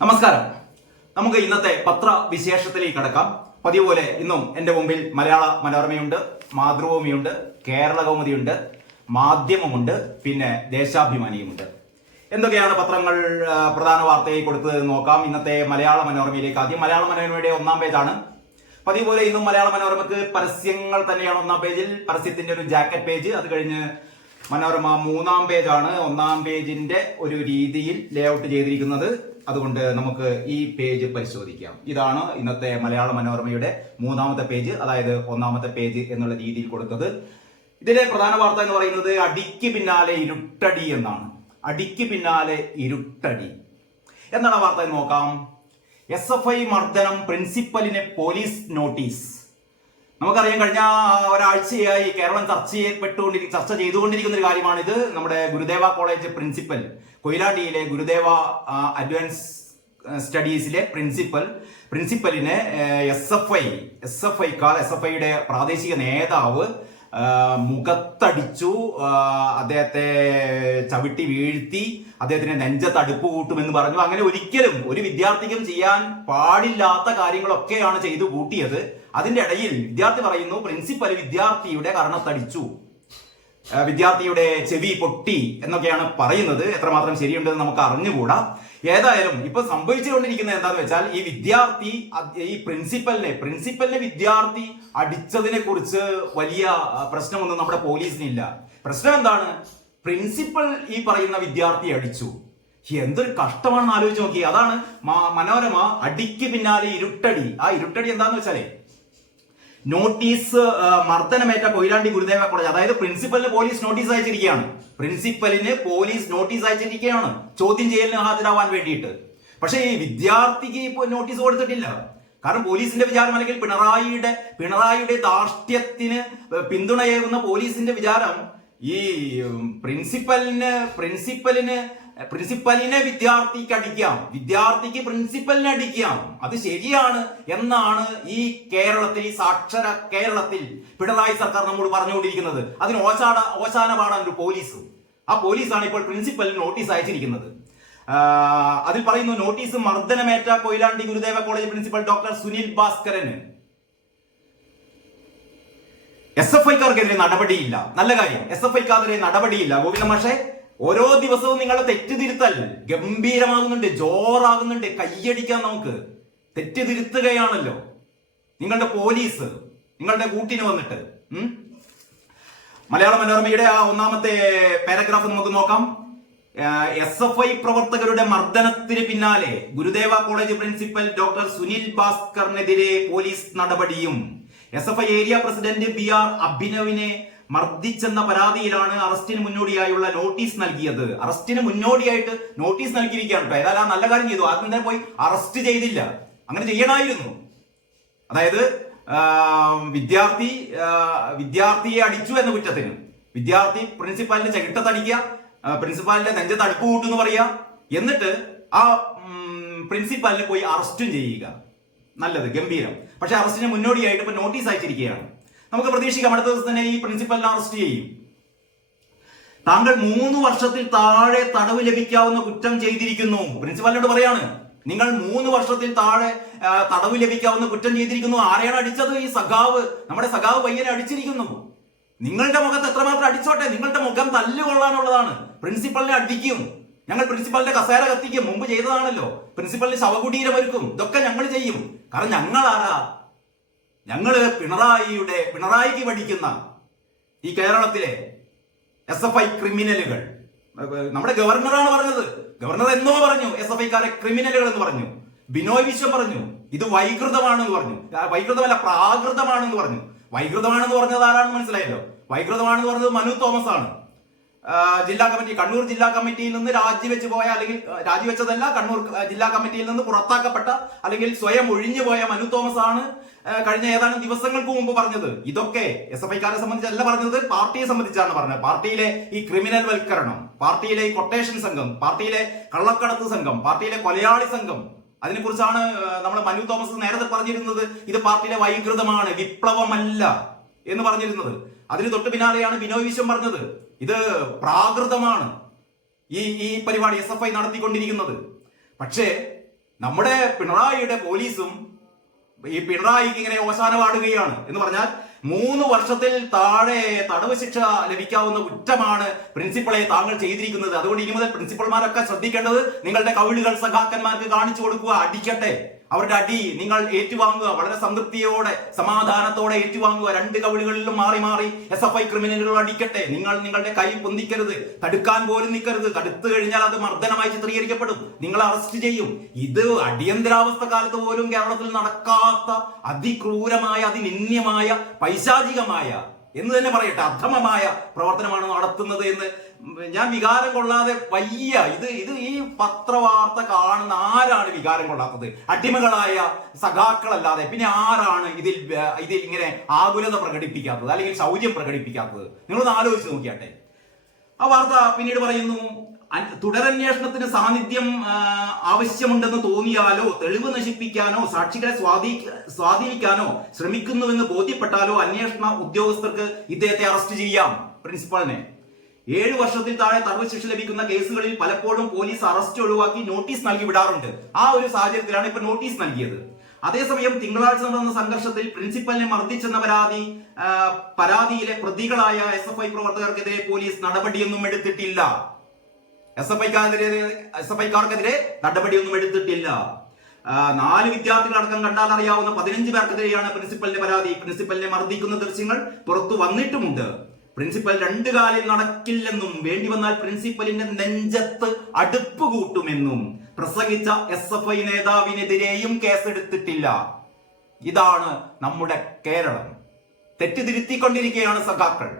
നമസ്കാരം. നമുക്ക് ഇന്നത്തെ പത്രവിശേഷത്തിലേക്ക് കടക്കാം. പതിവ് പോലെ ഇന്നും എൻ്റെ മുമ്പിൽ മലയാള മനോരമയുണ്ട്, മാതൃഭൂമിയുണ്ട്, കേരള കൗമുദിയുണ്ട്, മാധ്യമമുണ്ട്, പിന്നെ ദേശാഭിമാനിയുമുണ്ട്. എന്തൊക്കെയാണ് പത്രങ്ങൾ പ്രധാന വാർത്തയായി കൊടുത്തത് നോക്കാം. ഇന്നത്തെ മലയാള മനോരമയിലേക്ക് ആദ്യം. മലയാള മനോരമയുടെ ഒന്നാം പേജാണ്. പതിവ് പോലെ ഇന്നും മലയാള മനോരമക്ക് പരസ്യങ്ങൾ തന്നെയാണ് ഒന്നാം പേജിൽ. പരസ്യത്തിന്റെ ഒരു ജാക്കറ്റ് പേജ്. അത് കഴിഞ്ഞ് മനോരമ മൂന്നാം പേജാണ്. ഒന്നാം പേജിന്റെ ഒരു രീതിയിൽ ലേഔട്ട് ചെയ്തിരിക്കുന്നത്. അതുകൊണ്ട് നമുക്ക് ഈ പേജ് പരിശോധിക്കാം. ഇതാണ് ഇന്നത്തെ മലയാള മനോരമയുടെ മൂന്നാമത്തെ പേജ്, അതായത് ഒന്നാമത്തെ പേജ് എന്നുള്ള രീതിയിൽ കൊടുത്തത്. ഇതിലെ പ്രധാന വാർത്ത എന്ന് പറയുന്നത് അടിക്ക് പിന്നാലെ ഇരുട്ടടി എന്നാണ്. അടിക്ക് പിന്നാലെ ഇരുട്ടടി എന്താണ് വാർത്ത എന്ന് നോക്കാം. SFI മർദ്ദനം, പ്രിൻസിപ്പലിന് പോലീസ് നോട്ടീസ്. നമുക്കറിയാം, കഴിഞ്ഞ ഒരാഴ്ചയായി കേരളം ചർച്ച ചെയ്തുകൊണ്ടിരിക്കുന്ന ഒരു കാര്യമാണിത്. നമ്മുടെ ഗുരുദേവ കോളേജ് പ്രിൻസിപ്പൽ, കൊയിലാണ്ടിയിലെ ഗുരുദേവ അഡ്വാൻസ് സ്റ്റഡീസിലെ പ്രിൻസിപ്പലിനെ SFIയുടെ പ്രാദേശിക നേതാവ് മുഖത്തടിച്ചു, അദ്ദേഹത്തെ ചവിട്ടി വീഴ്ത്തി, അദ്ദേഹത്തിന് നെഞ്ചത്ത് അടുപ്പ് കൂട്ടുമെന്ന് പറഞ്ഞു. അങ്ങനെ ഒരിക്കലും ഒരു വിദ്യാർത്ഥിക്കും ചെയ്യാൻ പാടില്ലാത്ത കാര്യങ്ങളൊക്കെയാണ് ചെയ്തു കൂട്ടിയത്. അതിന്റെ ഇടയിൽ വിദ്യാർത്ഥി പറയുന്നു പ്രിൻസിപ്പൽ വിദ്യാർത്ഥിയുടെ കർണത്തടിച്ചു, വിദ്യാർത്ഥിയുടെ ചെവി പൊട്ടി എന്നൊക്കെയാണ് പറയുന്നത്. എത്രമാത്രം ശരിയുണ്ടെന്ന് നമുക്ക് അറിഞ്ഞുകൂടാ. ഏതായാലും ഇപ്പൊ സംഭവിച്ചുകൊണ്ടിരിക്കുന്നത് എന്താന്ന് വെച്ചാൽ, ഈ വിദ്യാർത്ഥി ഈ പ്രിൻസിപ്പലിനെ വിദ്യാർത്ഥി അടിച്ചതിനെ കുറിച്ച് വലിയ പ്രശ്നമൊന്നും നമ്മുടെ പോലീസിനില്ല. പ്രശ്നം എന്താണ്? പ്രിൻസിപ്പൽ ഈ പറയുന്ന വിദ്യാർത്ഥി അടിച്ചു. എന്തൊരു കഷ്ടമാണെന്ന് ആലോചിച്ച് നോക്കി. അതാണ് മനോരമ അടിക്ക് പിന്നാലെ ഇരുട്ടടി. ആ ഇരുട്ടടി എന്താന്ന് വെച്ചാലേ, നോട്ടീസ്, മർദ്ദനമേറ്റ കൊയിലാണ്ടി ഗുരുദേവ കോളേജ്, അതായത് പ്രിൻസിപ്പലിന് പോലീസ് നോട്ടീസ് അയച്ചിരിക്കുകയാണ്. ചോദ്യം ചെയ്യലിന് ഹാജരാവാൻ വേണ്ടിയിട്ട്. പക്ഷേ ഈ വിദ്യാർത്ഥിക്ക് ഇപ്പോൾ നോട്ടീസ് കൊടുത്തിട്ടില്ല. കാരണം പോലീസിന്റെ വിചാരം, അല്ലെങ്കിൽ പിണറായിയുടെ ധാർഷ്ട്യത്തിന് പിന്തുണയേകുന്ന പോലീസിന്റെ വിചാരം, ഈ പ്രിൻസിപ്പലിനെ വിദ്യാർത്ഥിക്ക് അടിക്കാം, വിദ്യാർത്ഥിക്ക് പ്രിൻസിപ്പലിനെ അടിക്കാം, അത് ശരിയാണ് എന്നാണ് ഈ കേരളത്തിൽ, ഈ സാക്ഷര കേരളത്തിൽ പിണറായി സർക്കാർ നമ്മോട് പറഞ്ഞുകൊണ്ടിരിക്കുന്നത്. അതിന് ഓശാന പാടാൻ ഒരു പോലീസ്. ആ പോലീസാണ് ഇപ്പോൾ പ്രിൻസിപ്പലിന് നോട്ടീസ് അയച്ചിരിക്കുന്നത്. അതിൽ പറയുന്നു, നോട്ടീസ് മർദ്ദനമേറ്റ Koyilandy Gurudeva college principal doctor Sunil ഭാസ്കരന്. SFIക്കാർക്കെതിരെ നടപടിയില്ല. നല്ല കാര്യം, SFIക്കാർക്കെതിരെ നടപടിയില്ല. ഗോവിന്ദ മാഷെ, ഓരോ ദിവസവും നിങ്ങളുടെ തെറ്റുതിരുത്തൽ ഗംഭീരമാകുന്നുണ്ട്, ജോറാകുന്നുണ്ട്. കയ്യടിക്കാൻ നമുക്ക്. തെറ്റുതിരുത്തുകയാണല്ലോ നിങ്ങളുടെ പോലീസ്, നിങ്ങളുടെ കൂട്ടിന് വന്നിട്ട്. മലയാള മനോരമയുടെ ആ ഒന്നാമത്തെ പാരഗ്രാഫ് നമുക്ക് നോക്കാം. SFI പ്രവർത്തകരുടെ മർദ്ദനത്തിന് പിന്നാലെ Gurudeva college principal doctor Sunil ഭാസ്കറിനെതിരെ പോലീസ് നടപടിയും. SFI ഏരിയ പ്രസിഡന്റ് BR അഭിനവിനെ മർദ്ദിച്ചെന്ന പരാതിയിലാണ് അറസ്റ്റിന് മുന്നോടിയായുള്ള നോട്ടീസ് നൽകിയത്. അറസ്റ്റിന് മുന്നോടിയായിട്ട് നോട്ടീസ് നൽകിയിരിക്കുകയാണ്. ഏതായാലും ആ നല്ല കാര്യം ചെയ്തു. ആദ്യം തന്നെ പോയി അറസ്റ്റ് ചെയ്തില്ല. അങ്ങനെ ചെയ്യണമായിരുന്നു. അതായത് വിദ്യാർത്ഥിയെ അടിച്ചു എന്ന കുറ്റത്തിന് വിദ്യാർത്ഥി പ്രിൻസിപ്പാലിന്റെ ചെകിട്ടത്തടിക്കുക, പ്രിൻസിപ്പാലിന്റെ നെഞ്ചത്ത് അടുപ്പ് കൂട്ടുന്നു പറയുക, എന്നിട്ട് ആ പ്രിൻസിപ്പാലിനെ പോയി അറസ്റ്റും ചെയ്യുക. നല്ലത്, ഗംഭീരം. പക്ഷെ അറസ്റ്റിന് മുന്നോടിയായിട്ട് ഇപ്പൊ നോട്ടീസ് അയച്ചിരിക്കുകയാണ്. നമുക്ക് പ്രതീക്ഷിക്കാം അടുത്ത ദിവസം തന്നെ ഈ പ്രിൻസിപ്പലിനെ അറസ്റ്റ് ചെയ്യും. താങ്കൾ 3 വർഷത്തിൽ താഴെ തടവ് ലഭിക്കാവുന്ന കുറ്റം ചെയ്തിരിക്കുന്നു. പ്രിൻസിപ്പലിനോട് പറയാണ്, നിങ്ങൾ 3 വർഷത്തിൽ താഴെ തടവ് ലഭിക്കാവുന്ന കുറ്റം ചെയ്തിരിക്കുന്നു. ആരെയാണ് അടിച്ചത്? ഈ നമ്മുടെ സഖാവ് പയ്യനെ അടിച്ചിരിക്കുന്നു. നിങ്ങളുടെ മുഖത്ത് എത്രമാത്രം അടിച്ചോട്ടെ, നിങ്ങളുടെ മുഖം തല്ലുകൊള്ളാനുള്ളതാണ്. പ്രിൻസിപ്പലിനെ അടിക്കും, ഞങ്ങൾ പ്രിൻസിപ്പലിന്റെ കസേര കത്തിക്കും, മുമ്പ് ചെയ്തതാണല്ലോ. പ്രിൻസിപ്പലിന് ശവകുടീരം ഒരുക്കും, ഇതൊക്കെ ഞങ്ങൾ ചെയ്യും. കാരണം ഞങ്ങള് പിണറായിക്ക് പഠിക്കുന്ന ഈ കേരളത്തിലെ SFI ക്രിമിനലുകൾ. നമ്മുടെ ഗവർണറാണ് പറഞ്ഞത്. ഗവർണർ എന്നോ പറഞ്ഞു SFIക്കാരെ ക്രിമിനലുകൾ എന്ന് പറഞ്ഞു. ബിനോയ് വിശ്വം പറഞ്ഞു ഇത് വൈകൃതമാണെന്ന് പറഞ്ഞു. വൈകൃതമല്ല, പ്രാകൃതമാണെന്ന് പറഞ്ഞു. വൈകൃതമാണെന്ന് പറഞ്ഞത് ആരാണെന്ന് മനസ്സിലായല്ലോ. വൈകൃതമാണെന്ന് പറഞ്ഞത് മനു തോമസ് ആണ്. കണ്ണൂർ ജില്ലാ കമ്മിറ്റിയിൽ നിന്ന് രാജിവെച്ചതല്ല, കണ്ണൂർ ജില്ലാ കമ്മിറ്റിയിൽ നിന്ന് പുറത്താക്കപ്പെട്ട അല്ലെങ്കിൽ സ്വയം ഒഴിഞ്ഞു പോയ മനു തോമസ് ആണ് കഴിഞ്ഞ ഏതാനും ദിവസങ്ങൾക്ക് മുമ്പ് പറഞ്ഞത്. ഇതൊക്കെ SFIക്കാരെ സംബന്ധിച്ചല്ല പറഞ്ഞത്, പാർട്ടിയെ സംബന്ധിച്ചാണ് പറഞ്ഞത്. പാർട്ടിയിലെ ഈ ക്രിമിനൽ വൽക്കരണം, പാർട്ടിയിലെ ഈ കൊട്ടേഷൻ സംഘം, പാർട്ടിയിലെ കള്ളക്കടത്ത് സംഘം, പാർട്ടിയിലെ കൊലയാളി സംഘം, അതിനെക്കുറിച്ചാണ് നമ്മൾ മനു തോമസ് നേരത്തെ പറഞ്ഞിരുന്നത്. ഇത് പാർട്ടിയിലെ വൈകൃതമാണ്, വിപ്ലവമല്ല എന്ന് പറഞ്ഞിരുന്നത്. അതിന് തൊട്ട് പിന്നാലെയാണ് ബിനോയ് വിശ്വം പറഞ്ഞത് ഇത് പ്രാകൃതമാണ് ഈ പരിപാടി SFI നടത്തിക്കൊണ്ടിരിക്കുന്നത്. പക്ഷേ നമ്മുടെ പിണറായിയുടെ പോലീസും ഈ പിണറായിക്ക് ഇങ്ങനെ അവസാന പാടുകയാണ് എന്ന് പറഞ്ഞാൽ 3 വർഷത്തിൽ താഴെ തടവ് ശിക്ഷ ലഭിക്കാവുന്ന കുറ്റമാണ് പ്രിൻസിപ്പളെ താങ്കൾ ചെയ്തിരിക്കുന്നത്. അതുകൊണ്ട് ഇനി മുതൽ പ്രിൻസിപ്പൽമാരൊക്കെ ശ്രദ്ധിക്കേണ്ടത് നിങ്ങളുടെ കവിളുകൾ സഖാക്കന്മാർക്ക് കാണിച്ചു കൊടുക്കുക, അടിക്കട്ടെ. അവരുടെ അടി നിങ്ങൾ ഏറ്റുവാങ്ങുക, വളരെ സംതൃപ്തിയോടെ സമാധാനത്തോടെ ഏറ്റുവാങ്ങുക. 2 കവിളുകളിലും മാറി മാറി SFI ക്രിമിനലുകൾ അടിക്കട്ടെ. നിങ്ങൾ നിങ്ങളുടെ കൈ പൊന്തിക്കരുത്, തടുക്കാൻ പോലും നിൽക്കരുത്. തടുത്തു കഴിഞ്ഞാൽ അത് മർദ്ദനമായി ചിത്രീകരിക്കപ്പെടും, നിങ്ങൾ അറസ്റ്റ് ചെയ്യും. ഇത് അടിയന്തരാവസ്ഥ കാലത്ത് പോലും കേരളത്തിൽ നടക്കാത്ത അതിക്രൂരമായ, അതിനിന്യമായ, പൈശാചികമായ എന്ന് തന്നെ പറയട്ടെ, അധമമായ പ്രവർത്തനമാണ് നടത്തുന്നത് എന്ന് ഞാൻ വികാരം കൊള്ളാതെ വയ്യ. ഇത് ഈ പത്രവാർത്ത കാണുന്ന ആരാണ് വികാരം കൊള്ളാത്തത്? അടിമകളായ സഖാക്കളല്ലാതെ പിന്നെ ആരാണ് ഇതിൽ ഇങ്ങനെ ആകുലത പ്രകടിപ്പിക്കാത്തത് അല്ലെങ്കിൽ ശൗര്യം പ്രകടിപ്പിക്കാത്തത്? നിങ്ങളൊന്ന് ആലോചിച്ച് നോക്കിയാട്ടെ. ആ വാർത്ത പിന്നീട് പറയുന്നു, തുടരന്വേഷണത്തിന് സാന്നിധ്യം ആവശ്യമുണ്ടെന്ന് തോന്നിയാലോ, തെളിവ് നശിപ്പിക്കാനോ, സാക്ഷികളെ സ്വാധീനിക്കാനോ ശ്രമിക്കുന്നുവെന്ന് ബോധ്യപ്പെട്ടാലോ അന്വേഷണ ഉദ്യോഗസ്ഥർക്ക് ഇദ്ദേഹത്തെ അറസ്റ്റ് ചെയ്യാം. പ്രിൻസിപ്പലിനെ 7 വർഷത്തിൽ താഴെ തടവ് ശിക്ഷ ലഭിക്കുന്ന കേസുകളിൽ പലപ്പോഴും പോലീസ് അറസ്റ്റ് ഒഴിവാക്കി നോട്ടീസ് നൽകി വിടാറുണ്ട്. ആ ഒരു സാഹചര്യത്തിലാണ് ഇപ്പൊ നോട്ടീസ് നൽകിയത്. അതേസമയം തിങ്കളാഴ്ച നടന്ന സംഘർഷത്തിൽ പ്രിൻസിപ്പലിനെ മർദ്ദിച്ചെന്ന പരാതിയിലെ പ്രതികളായ SFI പ്രവർത്തകർക്കെതിരെ പോലീസ് നടപടിയൊന്നും എടുത്തിട്ടില്ല. SFIക്കാർക്കെതിരെ നടപടിയൊന്നും എടുത്തിട്ടില്ല. 4 വിദ്യാർത്ഥികളടക്കം കണ്ടാൽ അറിയാവുന്ന 15 പേർക്കെതിരെയാണ് പ്രിൻസിപ്പലിന്റെ പരാതി. പ്രിൻസിപ്പലിനെ മർദ്ദിക്കുന്ന ദൃശ്യങ്ങൾ പുറത്തു വന്നിട്ടുമുണ്ട്. പ്രിൻസിപ്പൽ 2 കാലിൽ നടക്കില്ലെന്നും വേണ്ടി വന്നാൽ പ്രിൻസിപ്പലിന്റെ നെഞ്ചത്ത് അടുപ്പ് കൂട്ടുമെന്നും പ്രസംഗിച്ച SFI നേതാവിനെതിരെയും കേസെടുത്തിട്ടില്ല. ഇതാണ് നമ്മുടെ കേരളം. തെറ്റിതിരുത്തിക്കൊണ്ടിരിക്കുകയാണ് സഖാക്കൾ.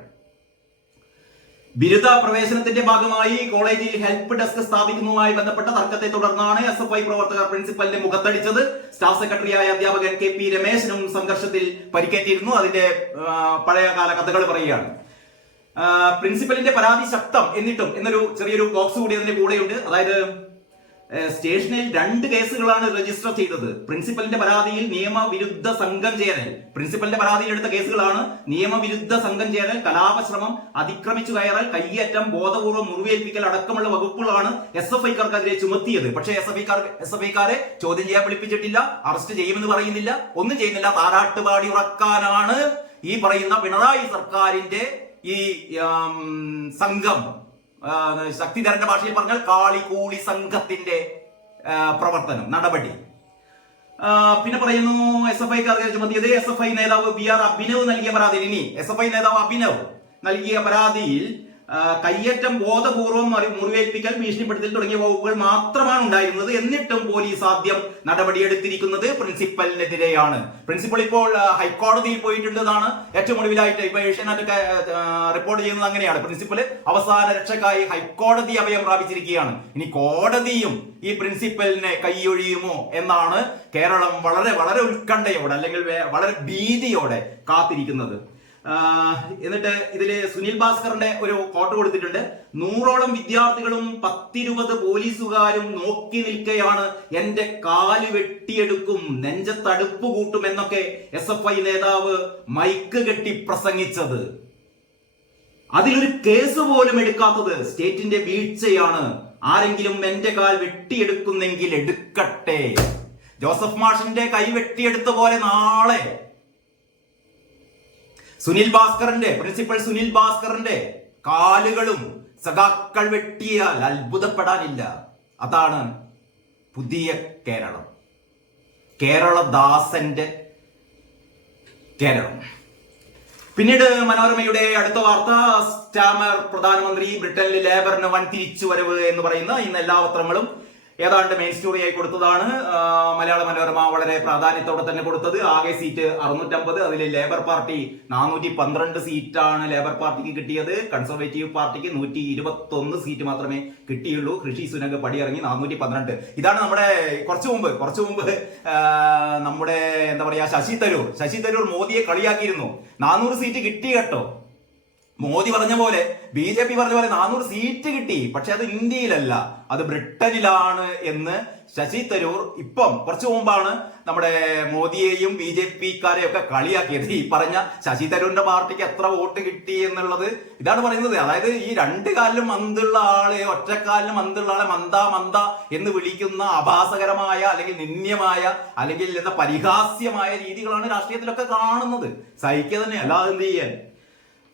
ബിരുദ പ്രവേശനത്തിന്റെ ഭാഗമായി കോളേജിൽ ഹെൽപ്പ് ഡെസ്ക് സ്ഥാപിക്കുന്നതുമായി ബന്ധപ്പെട്ട തർക്കത്തെ തുടർന്നാണ് SFI പ്രവർത്തകർ പ്രിൻസിപ്പലിന്റെ മുഖത്തടിച്ചത്. സ്റ്റാഫ് സെക്രട്ടറിയായ അധ്യാപകൻ KP രമേശനും സംഘർഷത്തിൽ പരിക്കേറ്റിരുന്നു. അതിന്റെ പഴയകാല കഥകൾ പറയുകയാണ്. പ്രിൻസിപ്പലിന്റെ പരാതി ശക്തം എന്നിട്ടും എന്നൊരു ചെറിയൊരു ബോക്സ് കൂടി അതിന്റെ കൂടെയുണ്ട്. അതായത് സ്റ്റേഷനിൽ 2 കേസുകളാണ് രജിസ്റ്റർ ചെയ്തത്. പ്രിൻസിപ്പലിന്റെ പരാതിയിൽ നിയമവിരുദ്ധ സംഘം ചേരൽ, പ്രിൻസിപ്പലിന്റെ പരാതിയിൽ എടുത്ത കേസുകളാണ് നിയമവിരുദ്ധ സംഘം ചേരൽ, കലാപശ്രമം, അതിക്രമിച്ചു കയറൽ, കയ്യേറ്റം, ബോധപൂർവ്വം മുറിവേൽപ്പിക്കൽ അടക്കമുള്ള വകുപ്പുകളാണ് SFIക്കാർക്കെതിരെ ചുമത്തിയത്. പക്ഷേ SFIക്കാരെ ചോദ്യം ചെയ്യാൻ വിളിപ്പിച്ചിട്ടില്ല, അറസ്റ്റ് ചെയ്യുമെന്ന് പറയുന്നില്ല, ഒന്നും ചെയ്യുന്നില്ല. താരാട്ടുപാടി ഉറക്കാനാണ് ഈ പറയുന്ന പിണറായി സർക്കാരിന്റെ ഈ സംഘം, ശക്തിധരന്റെ ഭാഷയിൽ പറഞ്ഞാൽ കാളികൂളി സംഘത്തിന്റെ പ്രവർത്തനം, നടപടി. പിന്നെ പറയുന്നു SFIക്കാർക്ക് ചുമത്തിയത് SFI നേതാവ് BR അഭിനവ് നൽകിയ പരാതിയിൽ, ഇനി SFI നേതാവ് അഭിനവ് നൽകിയ പരാതിയിൽ കയ്യേറ്റം, ബോധപൂർവം മുറിവേൽപ്പിക്കൽ, ഭീഷണിപ്പെടുത്തൽ തുടങ്ങിയ വകുപ്പുകൾ മാത്രമാണ് ഉണ്ടായിരുന്നത്. എന്നിട്ടും പോലീസ് ആദ്യം നടപടിയെടുത്തിരിക്കുന്നത് പ്രിൻസിപ്പലിനെതിരെയാണ്. പ്രിൻസിപ്പൽ ഇപ്പോൾ ഹൈക്കോടതിയിൽ പോയിട്ടുണ്ടെന്നാണ് ഏറ്റവും ഒടുവിലായിട്ട് ഇപ്പൊ ഏഷ്യാനെറ്റ് റിപ്പോർട്ട് ചെയ്യുന്നത്. അങ്ങനെയാണ് പ്രിൻസിപ്പൽ അവസാന രക്ഷക്കായി ഹൈക്കോടതി അഭയം പ്രാപിച്ചിരിക്കുകയാണ്. ഇനി കോടതിയും ഈ പ്രിൻസിപ്പലിനെ കൈയൊഴിയുമോ എന്നാണ് കേരളം വളരെ വളരെ ഉത്കണ്ഠയോടെ അല്ലെങ്കിൽ വളരെ ഭീതിയോടെ കാത്തിരിക്കുന്നത്. എന്നിട്ട് ഇതില് സുനിൽ ഭാസ്കറിന്റെ ഒരു കോട്ട് കൊടുത്തിട്ടുണ്ട്. 100ഓളം വിദ്യാർത്ഥികളും 10-20 പോലീസുകാരും നോക്കി നിൽക്കെയാണ് എന്റെ കാല് വെട്ടിയെടുക്കും, നെഞ്ചത്തടുപ്പ് കൂട്ടും എന്നൊക്കെ SFI നേതാവ് മൈക്ക് കെട്ടി പ്രസംഗിച്ചത്. അതിലൊരു കേസ് പോലും എടുക്കാത്തത് സ്റ്റേറ്റിന്റെ വീഴ്ചയാണ്. ആരെങ്കിലും എന്റെ കാൽ വെട്ടിയെടുക്കുന്നെങ്കിൽ എടുക്കട്ടെ. ജോസഫ് മാഷിന്റെ കൈ വെട്ടിയെടുത്ത പോലെ നാളെ പ്രിൻസിപ്പൽ സുനിൽ ഭാസ്കറിന്റെ കാലുകളും സഖാക്കൾ വെട്ടിയാൽ അത്ഭുതപ്പെടാനില്ല. അതാണ് പുതിയ കേരളം, കേരളദാസന്റെ കേരളം. പിന്നീട് മനോരമയുടെ അടുത്ത വാർത്ത, സ്റ്റാമർ പ്രധാനമന്ത്രി, ബ്രിട്ടനിൽ ലേബറിന് വൻ തിരിച്ചുവരവ് എന്ന് പറയുന്ന ഇന്ന് എല്ലാ പത്രങ്ങളും ഏതാണ്ട് മെയിൻ സ്റ്റോറിയായി കൊടുത്തതാണ്. മലയാള മനോരമ വളരെ പ്രാധാന്യത്തോടെ തന്നെ കൊടുത്തത്. ആകെ സീറ്റ് 650, അതിൽ ലേബർ പാർട്ടി 412 സീറ്റാണ് ലേബർ പാർട്ടിക്ക് കിട്ടിയത്. കൺസർവേറ്റീവ് പാർട്ടിക്ക് 121 സീറ്റ് മാത്രമേ കിട്ടിയുള്ളൂ. ഋഷി സുനക് പടിയിറങ്ങി 412. ഇതാണ് നമ്മുടെ കുറച്ചു മുമ്പ് നമ്മുടെ എന്താ പറയാ ശശി തരൂർ മോദിയെ കളിയാക്കിയിരുന്നു. 400 സീറ്റ് കിട്ടി കേട്ടോ, മോദി പറഞ്ഞ പോലെ BJP പറഞ്ഞ പോലെ 400 സീറ്റ് കിട്ടി, പക്ഷെ അത് ഇന്ത്യയിലല്ല, അത് ബ്രിട്ടനിലാണ് എന്ന് ശശി തരൂർ ഇപ്പം കുറച്ചു മുമ്പാണ് നമ്മുടെ മോദിയെയും BJP-ക്കാരെയും ഒക്കെ കളിയാക്കിയത്. ഈ പറഞ്ഞ ശശി തരൂരിന്റെ പാർട്ടിക്ക് എത്ര വോട്ട് കിട്ടി എന്നുള്ളത് ഇതാണ് പറയുന്നത്. അതായത് ഈ രണ്ട് കാലിലും മന്തുള്ള ആള് ഒറ്റക്കാലിലും മന്തുള്ള ആളെ മന്ദ എന്ന് വിളിക്കുന്ന അഭാസകരമായ അല്ലെങ്കിൽ നിന്ദ്യമായ അല്ലെങ്കിൽ എന്താ പരിഹാസ്യമായ രീതികളാണ് രാഷ്ട്രീയത്തിലൊക്കെ കാണുന്നത്. സഹിക്കുക തന്നെ, അല്ലാതെ എന്ത് ചെയ്യാൻ.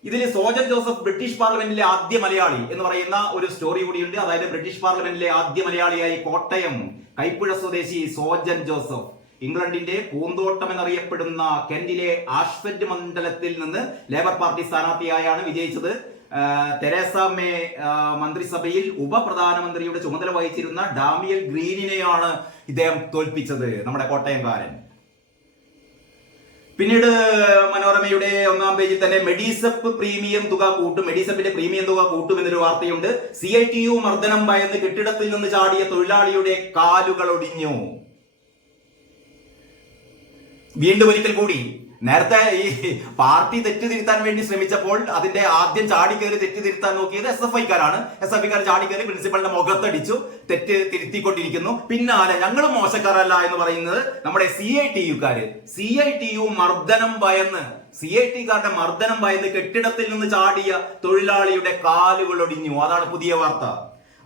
ഇതിൽ സോജൻ ജോസഫ് ബ്രിട്ടീഷ് പാർലമെന്റിലെ ആദ്യ മലയാളി എന്ന് പറയുന്ന ഒരു സ്റ്റോറി കൂടിയുണ്ട്. അതായത് ബ്രിട്ടീഷ് പാർലമെന്റിലെ ആദ്യ മലയാളിയായി കോട്ടയം കൈപ്പുഴ സ്വദേശി സോജൻ ജോസഫ് ഇംഗ്ലണ്ടിന്റെ പൂന്തോട്ടം എന്നറിയപ്പെടുന്ന കെന്റിലെ ആഷ്ഫെഡ് മണ്ഡലത്തിൽ നിന്ന് ലേബർ പാർട്ടി സ്ഥാനാർത്ഥിയായാണ് വിജയിച്ചത്. തെരേസ മേ മന്ത്രിസഭയിൽ ഉപപ്രധാനമന്ത്രിയുടെ ചുമതല വഹിച്ചിരുന്ന ഡാമിയൽ ഗ്രീനിനെയാണ് ഇദ്ദേഹം തോൽപ്പിച്ചത്, നമ്മുടെ കോട്ടയംകാരൻ. പിന്നീട് മനോരമയുടെ ഒന്നാം പേജിൽ തന്നെ മെഡിസെപ്പ് പ്രീമിയം തുക കൂട്ടും, മെഡിസെപ്പിന്റെ പ്രീമിയം തുക കൂട്ടും എന്നൊരു വാർത്തയുണ്ട്. CITU മർദ്ദനം ഭയന്ന് കെട്ടിടത്തിൽ നിന്ന് ചാടിയ തൊഴിലാളിയുടെ കാലുകൾ ഒടിഞ്ഞു. വീണ്ടും ഒരിക്കൽ കൂടി നേരത്തെ ഈ പാർട്ടി തെറ്റ് തിരുത്താൻ വേണ്ടി ശ്രമിച്ചപ്പോൾ അതിന്റെ ആദ്യം ചാടിക്കയറി തെറ്റ് തിരുത്താൻ നോക്കിയത് SFI-ക്കാരാണ്. SFI-ക്കാർ ചാടിക്കയറി പ്രിൻസിപ്പളിന്റെ മുഖത്തടിച്ചു, തെറ്റ് തിരുത്തിക്കൊണ്ടിരിക്കുന്നു. പിന്നാലെ ഞങ്ങൾ മോശക്കാരല്ല എന്ന് പറയുന്നത് നമ്മുടെ CITU-ക്കാര്. CITU മർദ്ദനം ഭയന്ന്, CIT-ക്കാരുടെ മർദ്ദനം ഭയന്ന് കെട്ടിടത്തിൽ നിന്ന് ചാടിയ തൊഴിലാളിയുടെ കാലുകൾ ഒടിഞ്ഞു. അതാണ് പുതിയ വാർത്ത.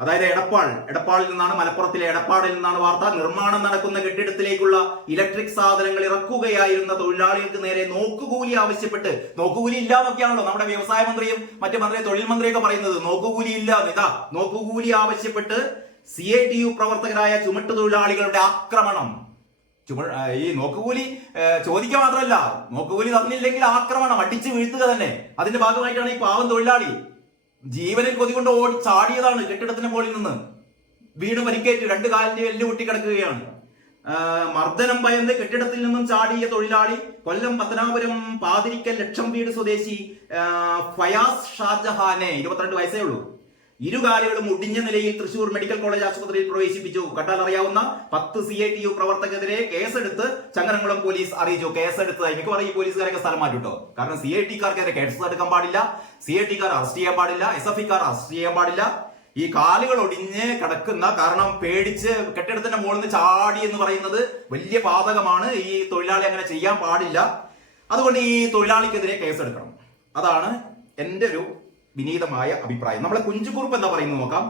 അതായത് എടപ്പാളിൽ നിന്നാണ്, മലപ്പുറത്തിലെ എടപ്പാടിൽ നിന്നാണ് വാർത്ത. നിർമ്മാണം നടക്കുന്ന കെട്ടിടത്തിലേക്കുള്ള ഇലക്ട്രിക് സാധനങ്ങൾ ഇറക്കുകയായിരുന്ന തൊഴിലാളികൾക്ക് നേരെ നോക്കുകൂലി ആവശ്യപ്പെട്ട്, നോക്കുകൂലി ഇല്ല എന്നൊക്കെയാണല്ലോ നമ്മുടെ വ്യവസായ മന്ത്രിയും മറ്റു തൊഴിൽ മന്ത്രിയൊക്കെ പറയുന്നത്. നോക്കുകൂലി ഇല്ല, ഇതാ നോക്കുകൂലി ആവശ്യപ്പെട്ട് CITU പ്രവർത്തകരായ ചുമട്ടുതൊഴിലാളികളുടെ ആക്രമണം. ഈ നോക്കുകൂലി ചോദിക്കുക മാത്രമല്ല, നോക്കുകൂലി തന്നില്ലെങ്കിൽ ആക്രമണം, അടിച്ചു വീഴ്ത്തുക തന്നെ. അതിന്റെ ഭാഗമായിട്ടാണ് ഈ പാവം തൊഴിലാളി ജീവനിൽ കൊതികൊണ്ട് ഓടി ചാടിയതാണ് കെട്ടിടത്തിന് മുകളിൽ നിന്ന്. വീണ് പരിക്കേറ്റ് 2 കാലിന്റെ എല്ല് പൊട്ടിക്കിടക്കുകയാണ്. മർദ്ദനം ഭയന്ന് കെട്ടിടത്തിൽ നിന്നും ചാടിയ തൊഴിലാളി കൊല്ലം പത്തനാപുരം പാതിരിക്കൽ ലക്ഷം വീട് സ്വദേശി ഫയാസ് ഷാജഹാനെ, 22 വയസ്സേ ഉള്ളൂ. ഇരുകാലുകളും ഒടിഞ്ഞ നിലയിൽ തൃശൂർ മെഡിക്കൽ കോളേജ് ആശുപത്രിയിൽ പ്രവേശിപ്പിച്ചു. കണ്ടാൽ അറിയാവുന്ന 10 CITU പ്രവർത്തകരെതിരെ കേസെടുത്ത് ചങ്ങരംകുളം പോലീസ് അറിയിച്ചു. കേസെടുത്തത് എനിക്ക് പറയും, ഈ പോലീസുകാരൊക്കെ സ്ഥലം മാറ്റിട്ടോ. കാരണം CIT-ക്കാർക്കെതിരെ കേസ് എടുക്കാൻ പാടില്ല, CIT-ക്കാർ അറസ്റ്റ് ചെയ്യാൻ പാടില്ല, SFI-ക്കാർ അറസ്റ്റ് ചെയ്യാൻ പാടില്ല. ഈ കാലുകൾ ഒടിഞ്ഞ് കിടക്കുന്ന കാരണം പേടിച്ച് കെട്ടിടത്തിന്റെ മുകളിൽ നിന്ന് ചാടി എന്ന് പറയുന്നത് വലിയ പാതകമാണ്. ഈ തൊഴിലാളി അങ്ങനെ ചെയ്യാൻ പാടില്ല. അതുകൊണ്ട് ഈ തൊഴിലാളിക്കെതിരെ കേസെടുക്കണം. അതാണ് എൻ്റെ ഒരു വിനീതമായ അഭിപ്രായം. നമ്മളെ കുഞ്ചുകുറുപ്പ് എന്താ പറയുന്നത് നോക്കാം.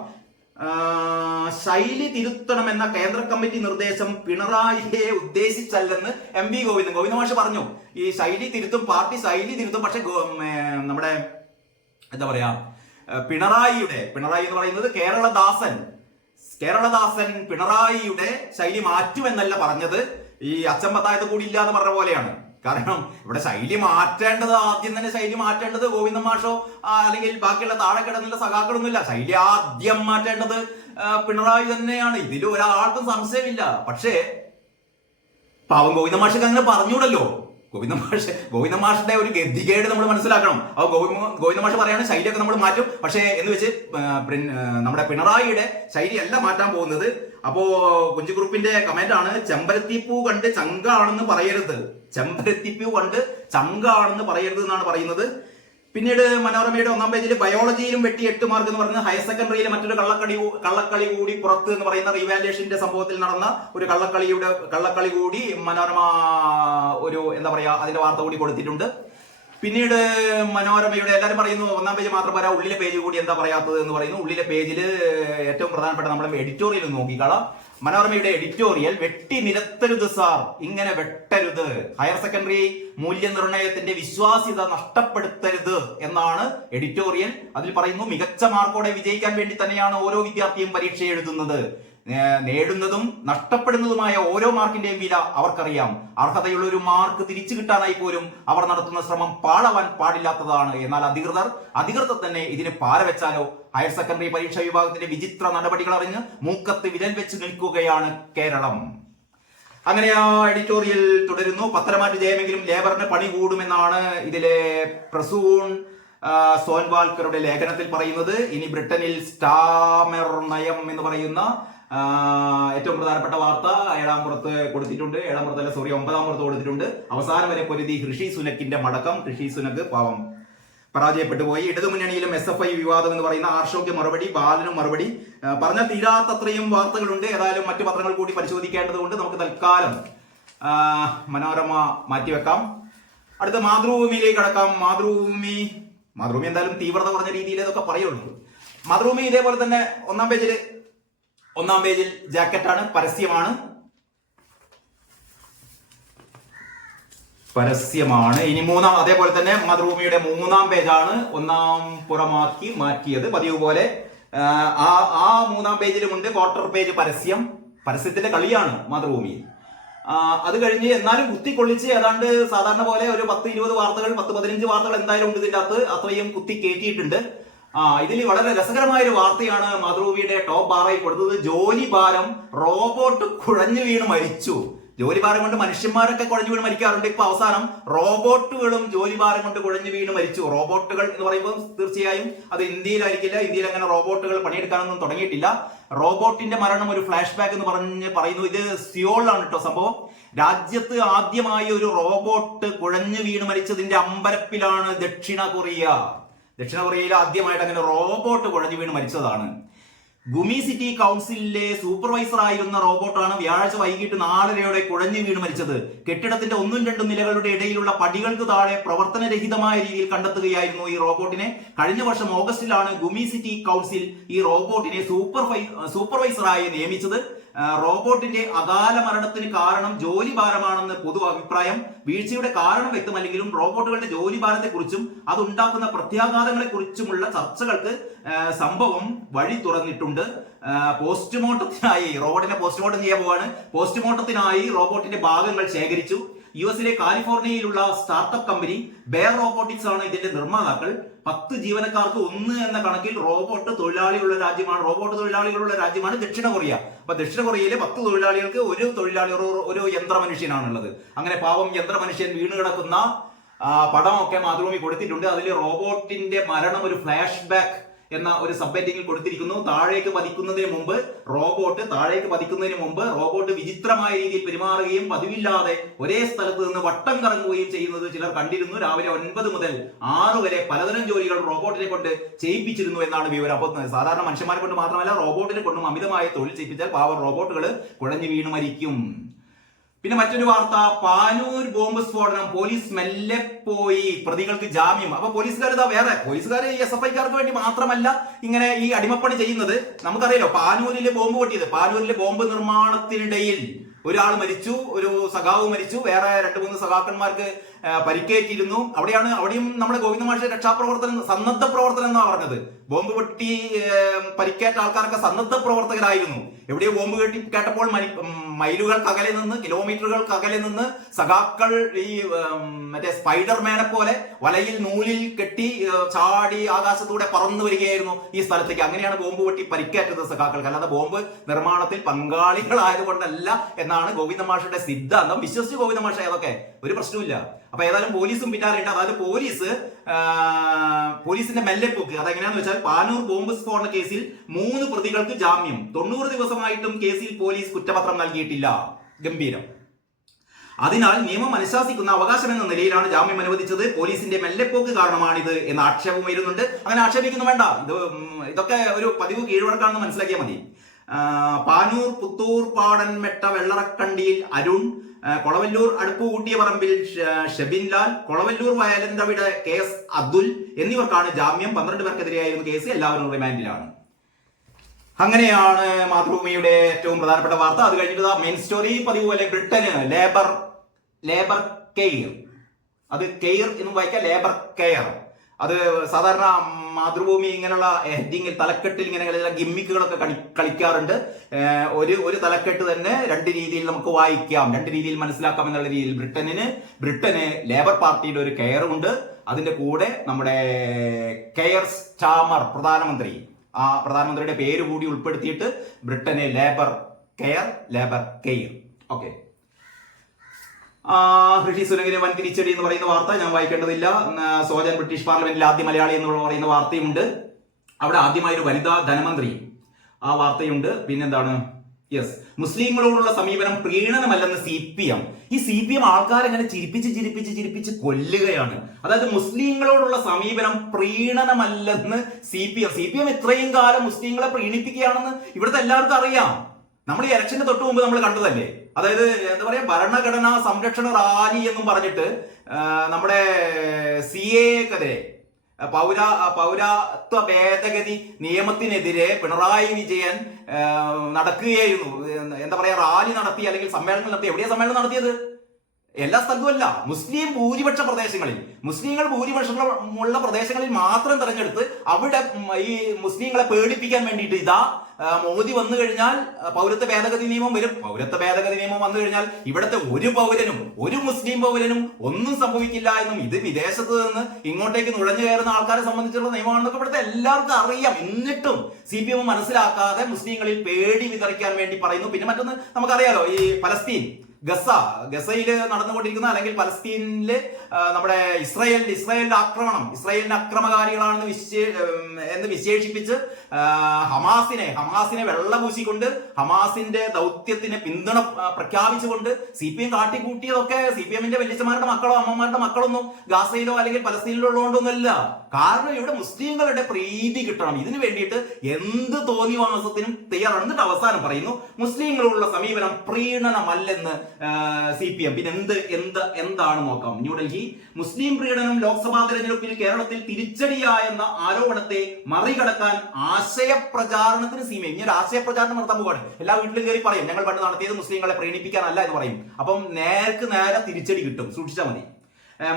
ശൈലി തിരുത്തണമെന്ന കേന്ദ്ര കമ്മിറ്റി നിർദ്ദേശം പിണറായിയെ ഉദ്ദേശിച്ചല്ലെന്ന് MV ഗോവിന്ദ മാഷ് പറഞ്ഞു. ഈ ശൈലി തിരുത്തും, പാർട്ടി ശൈലി തിരുത്തും, പക്ഷെ നമ്മുടെ എന്താ പറയാ പിണറായി എന്ന് പറയുന്നത് കേരളദാസൻ പിണറായിയുടെ ശൈലി മാറ്റുമെന്നല്ല പറഞ്ഞത്. ഈ അച്ചമ്പത്തായത് കൂടി ഇല്ല എന്ന് പറഞ്ഞ പോലെയാണ്. കാരണം ഇവിടെ ശൈലി മാറ്റേണ്ടത്, ആദ്യം തന്നെ ശൈലി മാറ്റേണ്ടത് ഗോവിന്ദ മാഷോ അല്ലെങ്കിൽ ബാക്കിയുള്ള താഴെ കിടന്നുള്ള സഖാക്കളൊന്നുമില്ല. ശൈലി ആദ്യം മാറ്റേണ്ടത് പിണറായി തന്നെയാണ്. ഇതിൽ ഒരാൾക്കും സംശയമില്ല. പക്ഷേ പാവം ഗോവിന്ദ മാഷക്ക് അങ്ങനെ പറഞ്ഞൂടല്ലോ. ഗോവിന്ദ മാഷിന്റെ ഒരു ഗതികേട് നമ്മൾ മനസ്സിലാക്കണം. അപ്പൊ ഗോവിന്ദ മാഷ് പറയാണ് ശൈലിയൊക്കെ നമ്മൾ മാറ്റും, പക്ഷേ എന്ന് വെച്ച് നമ്മുടെ പിണറായിയുടെ ശൈലി അല്ല മാറ്റാൻ പോകുന്നത്. അപ്പോ കുഞ്ചുകുറുപ്പിന്റെ കമന്റ് ആണ്, ചെമ്പരത്തിപ്പൂ കണ്ട് ചങ്കാണെന്ന് പറയരുത്, എന്നാണ് പറയുന്നത്. പിന്നീട് മനോരമയുടെ ഒന്നാം പേജിൽ ബയോളജിയിലും വെട്ടി 8 മാർക്ക് എന്ന് പറഞ്ഞ് ഹയർ സെക്കൻഡറിയിൽ മറ്റൊരു കള്ളക്കളി കൂടി പുറത്ത് എന്ന് പറയുന്ന റീവാലുവേഷന്റെ സംഭവത്തിൽ നടന്ന ഒരു കള്ളക്കളി കൂടി മനോരമ ഒരു എന്താ പറയാ അതിന്റെ വാർത്ത കൂടി കൊടുത്തിട്ടുണ്ട്. പിന്നീട് മനോരമയുടെ എല്ലാവരും പറയുന്നു ഒന്നാം പേജ് മാത്രം പറയാം, ഉള്ളിലെ പേജ് കൂടി എന്താ പറയാത്തത് എന്ന് പറയുന്നു. ഉള്ളിലെ പേജിൽ ഏറ്റവും പ്രധാനപ്പെട്ട നമ്മുടെ എഡിറ്റോറിയൽ നോക്കിക്കളാം. മനോരമയുടെ എഡിറ്റോറിയൽ, വെട്ടി നിരത്തരുത് സാർ, ഇങ്ങനെ വെട്ടരുത്, ഹയർ സെക്കൻഡറി മൂല്യനിർണയത്തിന്റെ വിശ്വാസ്യത നഷ്ടപ്പെടുത്തരുത് എന്നാണ് എഡിറ്റോറിയൽ. അതിൽ പറയുന്നു, മികച്ച മാർക്കോടെ വിജയിക്കാൻ വേണ്ടി തന്നെയാണ് ഓരോ വിദ്യാർത്ഥിയും പരീക്ഷ എഴുതുന്നത്. നേടുന്നതും നഷ്ടപ്പെടുന്നതുമായ ഓരോ മാർക്കിന്റെയും വില അവർക്കറിയാം. അർഹതയുള്ള ഒരു മാർക്ക് തിരിച്ചു കിട്ടാനായി പോലും അവർ നടത്തുന്ന ശ്രമം പാഴാവാൻ പാടില്ലാത്തതാണ്. എന്നാൽ അധികൃതർ തന്നെ ഇതിന് പാര വെച്ചാലോ? ഹയർ സെക്കൻഡറി പരീക്ഷാ വിഭാഗത്തിന്റെ വിചിത്ര നടപടികൾ അറിഞ്ഞ് മൂക്കത്ത് വിരൽ വെച്ച് നിൽക്കുകയാണ് കേരളം. അങ്ങനെ ആ എഡിറ്റോറിയൽ തുടരുന്നു. പത്തരമാറ്റ് ജയമെങ്കിലും ലേബറിന് പണി കൂടുമെന്നാണ് ഇതിലെ പ്രസൂൺ സോൻവാൽക്കറുടെ ലേഖനത്തിൽ പറയുന്നത്. ഇനി ബ്രിട്ടനിൽ സ്റ്റാമർ നയം എന്ന് പറയുന്ന ഏറ്റവും പ്രധാനപ്പെട്ട വാർത്ത 7-ാം പുറത്ത് കൊടുത്തിട്ടുണ്ട്. 9-ാം പുറത്ത് കൊടുത്തിട്ടുണ്ട്. അവസാനം വരെ പൊരുതി ഋഷി സുനക്കിന്റെ മടക്കം. ഋഷി സുനക് പാവം പരാജയപ്പെട്ടു പോയി. ഇടതുമുന്നണിയിലും SFI വിവാദം എന്ന് പറയുന്ന ആർഷോയ്ക്ക് മറുപടി, ബാലനും മറുപടി. പറഞ്ഞാൽ തീരാത്തത്രയും വാർത്തകളുണ്ട്. ഏതായാലും മറ്റു പത്രങ്ങൾ കൂടി പരിശോധിക്കേണ്ടത് കൊണ്ട് നമുക്ക് തൽക്കാലം മനോരമ മാറ്റിവെക്കാം. അടുത്ത മാതൃഭൂമിയിലേക്ക് കടക്കാം. മാതൃഭൂമി എന്തായാലും തീവ്രത കുറഞ്ഞ രീതിയിൽ ഇതൊക്കെ പറയുള്ളൂ. മാതൃഭൂമി ഇതേപോലെ തന്നെ ഒന്നാം പേജിൽ ജാക്കറ്റാണ്, പരസ്യമാണ്. ഇനി അതേപോലെ തന്നെ മാതൃഭൂമിയുടെ 3-ാം പേജാണ് ഒന്നാം പുറമാക്കി മാറ്റിയത്. പതിവ് പോലെ ആ 3-ാം പേജിലുമുണ്ട് ക്വാർട്ടർ പേജ് പരസ്യത്തിന്റെ കളിയാണ് മാതൃഭൂമി. അത് കഴിഞ്ഞ് എന്നാലും കുത്തിക്കൊള്ളിച്ച് ഏതാണ്ട് സാധാരണ പോലെ ഒരു 10-20 വാർത്തകൾ, 10-15 വാർത്തകൾ എന്തായാലും ഉണ്ട് ഇതിന്റെ അകത്ത്. അത്രയും കുത്തി കയറ്റിയിട്ടുണ്ട്. ഇതിൽ വളരെ രസകരമായ ഒരു വാർത്തയാണ് മാതൃഭൂമിയുടെ ടോപ്പ് ബാറായി കൊടുത്തത്. ജോലി ഭാരം, റോബോട്ട് കുഴഞ്ഞു വീണ് മരിച്ചു. ജോലി ഭാരം കൊണ്ട് മനുഷ്യന്മാരൊക്കെ കുഴഞ്ഞു വീണ് മരിക്കാറുണ്ട്. ഇപ്പൊ അവസാനം റോബോട്ടുകളും ജോലി ഭാരം കൊണ്ട് കുഴഞ്ഞു വീണ് മരിച്ചു. റോബോട്ടുകൾ എന്ന് പറയുമ്പോൾ തീർച്ചയായും അത് ഇന്ത്യയിലായിരിക്കില്ല. ഇന്ത്യയിൽ അങ്ങനെ റോബോട്ടുകൾ പണിയെടുക്കാനൊന്നും തുടങ്ങിയിട്ടില്ല. റോബോട്ടിന്റെ മരണം ഒരു ഫ്ലാഷ് ബാക്ക് എന്ന് പറയുന്നു. ഇത് സിയോളിലാണ് കേട്ടോ സംഭവം. രാജ്യത്ത് ആദ്യമായി ഒരു റോബോട്ട് കുഴഞ്ഞു വീണ് മരിച്ചതിന്റെ അമ്പരപ്പിലാണ് ദക്ഷിണ കൊറിയയിൽ ആദ്യമായിട്ട് അങ്ങനെ റോബോട്ട് കുഴഞ്ഞു വീണ് മരിച്ചതാണ്. ഗുമി സിറ്റി കൗൺസിലിലെ സൂപ്പർവൈസർ ആയിരുന്ന റോബോട്ടാണ് വ്യാഴാഴ്ച വൈകിട്ട് 4:30 കുഴഞ്ഞു വീണ് മരിച്ചത്. കെട്ടിടത്തിന്റെ 1-2 നിലകളുടെ ഇടയിലുള്ള പടികൾക്ക് താഴെ പ്രവർത്തനരഹിതമായ രീതിയിൽ കണ്ടെത്തുകയായിരുന്നു ഈ റോബോട്ടിനെ. കഴിഞ്ഞ വർഷം ഓഗസ്റ്റിലാണ് ഗുമി സിറ്റി കൗൺസിൽ ഈ റോബോട്ടിനെ സൂപ്പർവൈസറായി നിയമിച്ചത്. റോബോട്ടിന്റെ അകാല മരണത്തിന് കാരണം ജോലി ഭാരമാണെന്ന് പൊതു അഭിപ്രായം. വീഴ്ചയുടെ കാരണം വ്യക്തമല്ലെങ്കിലും റോബോട്ടുകളുടെ ജോലി ഭാരത്തെക്കുറിച്ചും അതുണ്ടാക്കുന്ന പ്രത്യാഘാതങ്ങളെ കുറിച്ചുമുള്ള ചർച്ചകൾക്ക് സംഭവം വഴി തുറന്നിട്ടുണ്ട്. റോബോട്ടിനെ പോസ്റ്റ്മോർട്ടം ചെയ്യാൻ പോവാണ്. പോസ്റ്റ്മോർട്ടത്തിനായി റോബോട്ടിന്റെ ഭാഗങ്ങൾ ശേഖരിച്ചു. യുഎസിലെ കാലിഫോർണിയയിലുള്ള സ്റ്റാർട്ടപ്പ് കമ്പനി ബെയർ റോബോട്ടിക്സ് ആണ് ഇതിന്റെ നിർമ്മാതാക്കൾ. 10 ജീവനക്കാർക്ക് 1 എന്ന കണക്കിൽ റോബോട്ട് തൊഴിലാളികളുള്ള രാജ്യമാണ് ദക്ഷിണ കൊറിയ. അപ്പൊ ദക്ഷിണ കൊറിയയിലെ 10 തൊഴിലാളികൾക്ക് ഒരു യന്ത്രമനുഷ്യനാണുള്ളത്. അങ്ങനെ പാവം യന്ത്രമനുഷ്യൻ വീണ് കിടക്കുന്ന പടമൊക്കെ മാതൃഭൂമി കൊടുത്തിട്ടുണ്ട്. അതിൽ റോബോട്ടിന്റെ മരണം ഒരു ഫ്ലാഷ് ബാക്ക് എന്ന ഒരു സബ് ഹെഡിങ്ങിൽ കൊടുത്തിരിക്കുന്നു. താഴേക്ക് പതിക്കുന്നതിന് മുമ്പ് റോബോട്ട് വിചിത്രമായ രീതിയിൽ പെരുമാറുകയും പതിവില്ലാതെ ഒരേ സ്ഥലത്ത് നിന്ന് വട്ടം കറങ്ങുകയും ചെയ്യുന്നത് ചിലർ കണ്ടിരുന്നു. രാവിലെ 9 മുതൽ 6 വരെ പലതരം ജോലികൾ റോബോട്ടിനെ കൊണ്ട് ചെയ്യിപ്പിച്ചിരുന്നു എന്നാണ് വിവരം. അപ്പോൾ സാധാരണ മനുഷ്യന്മാരെ കൊണ്ട് മാത്രമല്ല റോബോട്ടിനെ കൊണ്ടും അമിതമായ തൊഴിൽ ചെയ്യിപ്പിച്ചാൽ പാവം റോബോട്ടുകൾ കുഴഞ്ഞു വീണ് മരിക്കും. പിന്നെ മറ്റൊരു വാർത്ത, പാനൂർ ബോംബ് സ്ഫോടനം, പോലീസ് മെല്ലെ പോയി, പ്രതികൾക്ക് ജാമ്യം. അപ്പൊ പോലീസുകാർ SFIക്കാർക്ക് വേണ്ടി മാത്രമല്ല ഇങ്ങനെ ഈ അടിമപ്പണി ചെയ്യുന്നത്. നമുക്കറിയാലോ പാനൂരിലെ ബോംബ് നിർമ്മാണത്തിനിടയിൽ ഒരാൾ മരിച്ചു, ഒരു സഖാവ് മരിച്ചു, വേറെ 2-3 സഖാക്കന്മാർക്ക് പരിക്കേറ്റിരുന്നു. അവിടെയും നമ്മുടെ ഗോവിന്ദമാഷ് സന്നദ്ധ പ്രവർത്തനം എന്നാണ് പറഞ്ഞത്. ബോംബ് പൊട്ടി പരിക്കേറ്റ ആൾക്കാരൊക്കെ സന്നദ്ധ പ്രവർത്തകരായിരുന്നു. എവിടെയോ ബോംബ് കേട്ടപ്പോൾ കിലോമീറ്ററുകൾക്ക് അകലെ നിന്ന് സഖാക്കൾ ഈ മറ്റേ സ്പൈഡർമാനെ പോലെ വലയിൽ നൂലിൽ കെട്ടി ചാടി ആകാശത്തൂടെ പറന്നു വരികയായിരുന്നു ഈ സ്ഥലത്തേക്ക്. അങ്ങനെയാണ് ബോംബ് പൊട്ടി പരിക്കേറ്റത് സഖാക്കൾക്ക്, അല്ലാതെ ബോംബ് നിർമ്മാണത്തിൽ പങ്കാളികളായതുകൊണ്ടല്ല എന്നാണ് ഗോവിന്ദമാഷയുടെ സിദ്ധാന്തം. വിശ്വസിച്ച് ഗോവിന്ദമാഷ അതൊക്കെ ഒരു പ്രശ്നമില്ല. അപ്പൊ ഏതായാലും പോലീസും പിന്നാലെയുണ്ട്. അതായത് പോലീസിന്റെ മെല്ലെപ്പോക്ക് അതെങ്ങനെയാന്ന് വെച്ചാൽ, പാനൂർ ബോംബ് സ്ഫോടന കേസിൽ 3 പ്രതികൾക്ക് ജാമ്യം. 90 ദിവസമായിട്ടും കേസിൽ പോലീസ് കുറ്റപത്രം നൽകിയിട്ടില്ല. ഗംഭീരം. അതിനാൽ നിയമം അനുശാസിക്കുന്ന അവകാശം എന്ന നിലയിലാണ് ജാമ്യം അനുവദിച്ചത്. പോലീസിന്റെ മെല്ലെപ്പോക്ക് കാരണമാണിത് എന്ന ആക്ഷേപം വരുന്നുണ്ട്. അങ്ങനെ ആക്ഷേപിക്കുന്നു വേണ്ട, ഇതൊക്കെ ഒരു പതിവ് കീഴ്വഴക്കാണെന്ന് മനസ്സിലാക്കിയാൽ മതി. പാനൂർ പുത്തൂർ പാടൻമെട്ട വെള്ളറക്കണ്ടിയിൽ അരുൺ, കൊളവല്ലൂർ അടുപ്പുകൂട്ടിയ പറമ്പിൽ ഷെബിൻലാൽ, കൊളവല്ലൂർ വയലന്തവിട KS അബ്ദുൽ എന്നിവർക്കാണ് ജാമ്യം. 12 പേർക്കെതിരെയായിരുന്നു കേസ്. എല്ലാവരും റിമാൻഡിലാണ്. അങ്ങനെയാണ് മാതൃഭൂമിയുടെ ഏറ്റവും പ്രധാനപ്പെട്ട വാർത്ത. അത് കഴിഞ്ഞിട്ട് മെയിൻ സ്റ്റോറി പതിവ് പോലെ ബ്രിട്ടന് ലേബർ കെയർ, അത് കെയർ എന്ന് വായിക്കാം, ലേബർ കെയർ. അത് സാധാരണ മാതൃഭൂമി ഇങ്ങനെയുള്ള ഹെഡിങ്ങിൽ തലക്കെട്ടിൽ ഇങ്ങനെ ചില ഗിമ്മിക്കുകളൊക്കെ കളിക്കാറുണ്ട്. ഒരു തലക്കെട്ട് തന്നെ 2 രീതിയിൽ നമുക്ക് വായിക്കാം, 2 രീതിയിൽ മനസ്സിലാക്കാം എന്നുള്ള രീതിയിൽ. ബ്രിട്ടന് ലേബർ പാർട്ടിയുടെ ഒരു കെയറുണ്ട്. അതിന്റെ കൂടെ നമ്മുടെ കെയർ സ്റ്റാമർ പ്രധാനമന്ത്രിയുടെ പേര് കൂടി ഉൾപ്പെടുത്തിയിട്ട് ബ്രിട്ടന് ലേബർ കെയർ. ഓക്കെ. ഋഷി സുനകിന് വൻ തിരിച്ചടി എന്ന് പറയുന്ന വാർത്ത ഞാൻ വായിക്കേണ്ടതില്ല. സോജൻ ബ്രിട്ടീഷ് പാർലമെന്റിൽ ആദ്യ മലയാളി എന്ന് പറയുന്ന വാർത്തയുണ്ട്. അവിടെ ആദ്യമായൊരു വനിതാ ധനമന്ത്രി, ആ വാർത്തയുണ്ട്. പിന്നെന്താണ്, മുസ്ലിങ്ങളോടുള്ള സമീപനം പ്രീണനമല്ലെന്ന് CPM. ഈ CPM ആൾക്കാരെങ്ങനെ ചിരിപ്പിച്ച് കൊല്ലുകയാണ്. അതായത് മുസ്ലിങ്ങളോടുള്ള സമീപനം പ്രീണനമല്ലെന്ന് CPM ഇത്രയും കാലം മുസ്ലിങ്ങളെ പ്രീണിപ്പിക്കുകയാണെന്ന് ഇവിടുത്തെ എല്ലാവർക്കും അറിയാം. നമ്മൾ ഈ ഇലക്ഷന് തൊട്ട് മുമ്പ് നമ്മൾ കണ്ടതല്ലേ. അതായത് എന്താ പറയാ, ഭരണഘടനാ സംരക്ഷണ റാലി എന്നും പറഞ്ഞിട്ട് നമ്മുടെ CAക്കെതിരെ പൗരത്വ ഭേദഗതി നിയമത്തിനെതിരെ പിണറായി വിജയൻ നടക്കുകയായിരുന്നു. എന്താ പറയാ, റാലി നടത്തി അല്ലെങ്കിൽ സമ്മേളനം നടത്തി. എവിടെയാ സമ്മേളനം നടത്തിയത്? എല്ലാ സ്ഥലത്തുമല്ല, മുസ്ലിം ഭൂരിപക്ഷ പ്രദേശങ്ങളിൽ, മുസ്ലിങ്ങൾ ഭൂരിപക്ഷമുള്ള പ്രദേശങ്ങളിൽ മാത്രം തെരഞ്ഞെടുത്ത് അവിടെ ഈ മുസ്ലിങ്ങളെ പേടിപ്പിക്കാൻ വേണ്ടിയിട്ട് ഇതാ മോദി വന്നു കഴിഞ്ഞാൽ പൗരത്വ ഭേദഗതി നിയമം വരും. പൗരത്വ ഭേദഗതി നിയമം വന്നു കഴിഞ്ഞാൽ ഇവിടുത്തെ ഒരു പൗരനും, ഒരു മുസ്ലിം പൗരനും ഒന്നും സംഭവിക്കില്ല എന്നും ഇത് വിദേശത്ത് നിന്ന് ഇങ്ങോട്ടേക്ക് നുഴഞ്ഞു കയറുന്ന ആൾക്കാരെ സംബന്ധിച്ചുള്ള നിയമമാണെന്നൊക്കെ ഇവിടുത്തെ എല്ലാവർക്കും അറിയാം. എന്നിട്ടും CPM മനസ്സിലാക്കാതെ മുസ്ലിങ്ങളിൽ പേടി വിതറിക്കാൻ വേണ്ടി പറയുന്നു. പിന്നെ മറ്റൊന്ന് നമുക്കറിയാലോ, ഈ പലസ്തീൻ ഗസയിൽ നടന്നുകൊണ്ടിരിക്കുന്ന അല്ലെങ്കിൽ പലസ്തീനില് നമ്മുടെ ഇസ്രായേലിന്റെ ആക്രമണം, ഇസ്രായേലിന്റെ അക്രമകാരികളാണെന്ന് വിശേഷിപ്പിച്ച് ഹമാസിനെ വെള്ളപൂശിക്കൊണ്ട് ഹമാസിന്റെ ദൗത്യത്തിന് പിന്തുണ പ്രഖ്യാപിച്ചുകൊണ്ട് CPM കാട്ടിക്കൂട്ടിയതൊക്കെ CPMന്റെ വലിയച്ഛന്മാരുടെ മക്കളോ അമ്മമാരുടെ മക്കളൊന്നും ഗാസയിലോ അല്ലെങ്കിൽ പലസ്തീനിലോ ഉള്ളതുകൊണ്ടൊന്നുമല്ല. കാരണം ഇവിടെ മുസ്ലിങ്ങളുടെ പ്രീതി കിട്ടണം. ഇതിനു വേണ്ടിയിട്ട് എന്ത് തോന്നിവാസത്തിനും തയ്യാറാണ്. എന്നിട്ട് അവസാനം പറയുന്നു മുസ്ലിങ്ങളോടുള്ള സമീപനം പ്രീണനമല്ലെന്ന് CPM. പിന്നെ എന്താണ് നോക്കാം. ന്യൂഡൽഹി, മുസ്ലിം പ്രീണനം ലോക്സഭാ തെരഞ്ഞെടുപ്പിൽ കേരളത്തിൽ തിരിച്ചടിയായെന്ന ആരോപണത്തെ മറികടക്കാൻ ആശയപ്രചാരണത്തിന് ഇനി ഒരു ആശയപ്രചാരണം നടത്താൻ പോവാണ്. എല്ലാ വീട്ടിലും കയറി പറയും ഞങ്ങൾ പണ്ട് നടത്തിയത് മുസ്ലിങ്ങളെ പ്രീണിപ്പിക്കാനല്ല എന്ന് പറയും. അപ്പം നേർക്ക് നേരെ തിരിച്ചടി കിട്ടും, സൂക്ഷിച്ചാൽ മതി.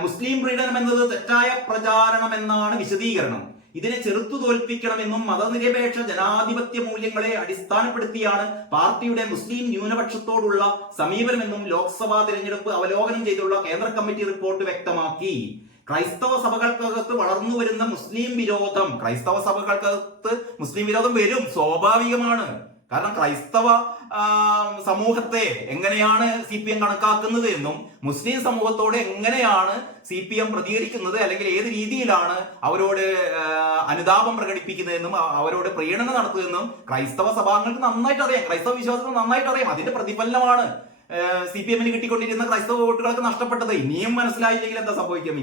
മുസ്ലിം പ്രീണനം എന്നത് തെറ്റായ പ്രചാരണം എന്നാണ് വിശദീകരണം. ഇതിനെ ചെറുത്തു തോൽപ്പിക്കണമെന്നും മതനിരപേക്ഷ ജനാധിപത്യ മൂല്യങ്ങളെ അടിസ്ഥാനപ്പെടുത്തിയാണ് പാർട്ടിയുടെ മുസ്ലിം ന്യൂനപക്ഷത്തോടുള്ള സമീപനമെന്നും ലോക്സഭാ തിരഞ്ഞെടുപ്പ് അവലോകനം ചെയ്തുള്ള കേന്ദ്ര കമ്മിറ്റി റിപ്പോർട്ട് വ്യക്തമാക്കി. ക്രൈസ്തവ സഭകൾക്കകത്ത് വളർന്നു വരുന്ന മുസ്ലിം വിരോധം വരും, സ്വാഭാവികമാണ്. കാരണം ക്രൈസ്തവ സമൂഹത്തെ എങ്ങനെയാണ് CPM കണക്കാക്കുന്നത് എന്നും മുസ്ലിം സമൂഹത്തോട് എങ്ങനെയാണ് CPM പ്രതികരിക്കുന്നത് അല്ലെങ്കിൽ ഏത് രീതിയിലാണ് അവരോട് അനുതാപം പ്രകടിപ്പിക്കുന്നതെന്നും അവരോട് പ്രീണനം നടത്തുന്നതെന്നും ക്രൈസ്തവ സഭാംഗങ്ങൾക്ക് നന്നായിട്ട് അറിയാം, ക്രൈസ്തവ വിശ്വാസികൾ നന്നായിട്ട് അറിയാം. അതിന്റെ പ്രതിഫലനമാണ് CPMന് കിട്ടിക്കൊണ്ടിരുന്ന ക്രൈസ്തവ വോട്ടുകൾക്ക് നഷ്ടപ്പെട്ടത്. ഇനിയും മനസ്സിലായില്ലെങ്കിൽ എന്താ സംഭവിക്കും?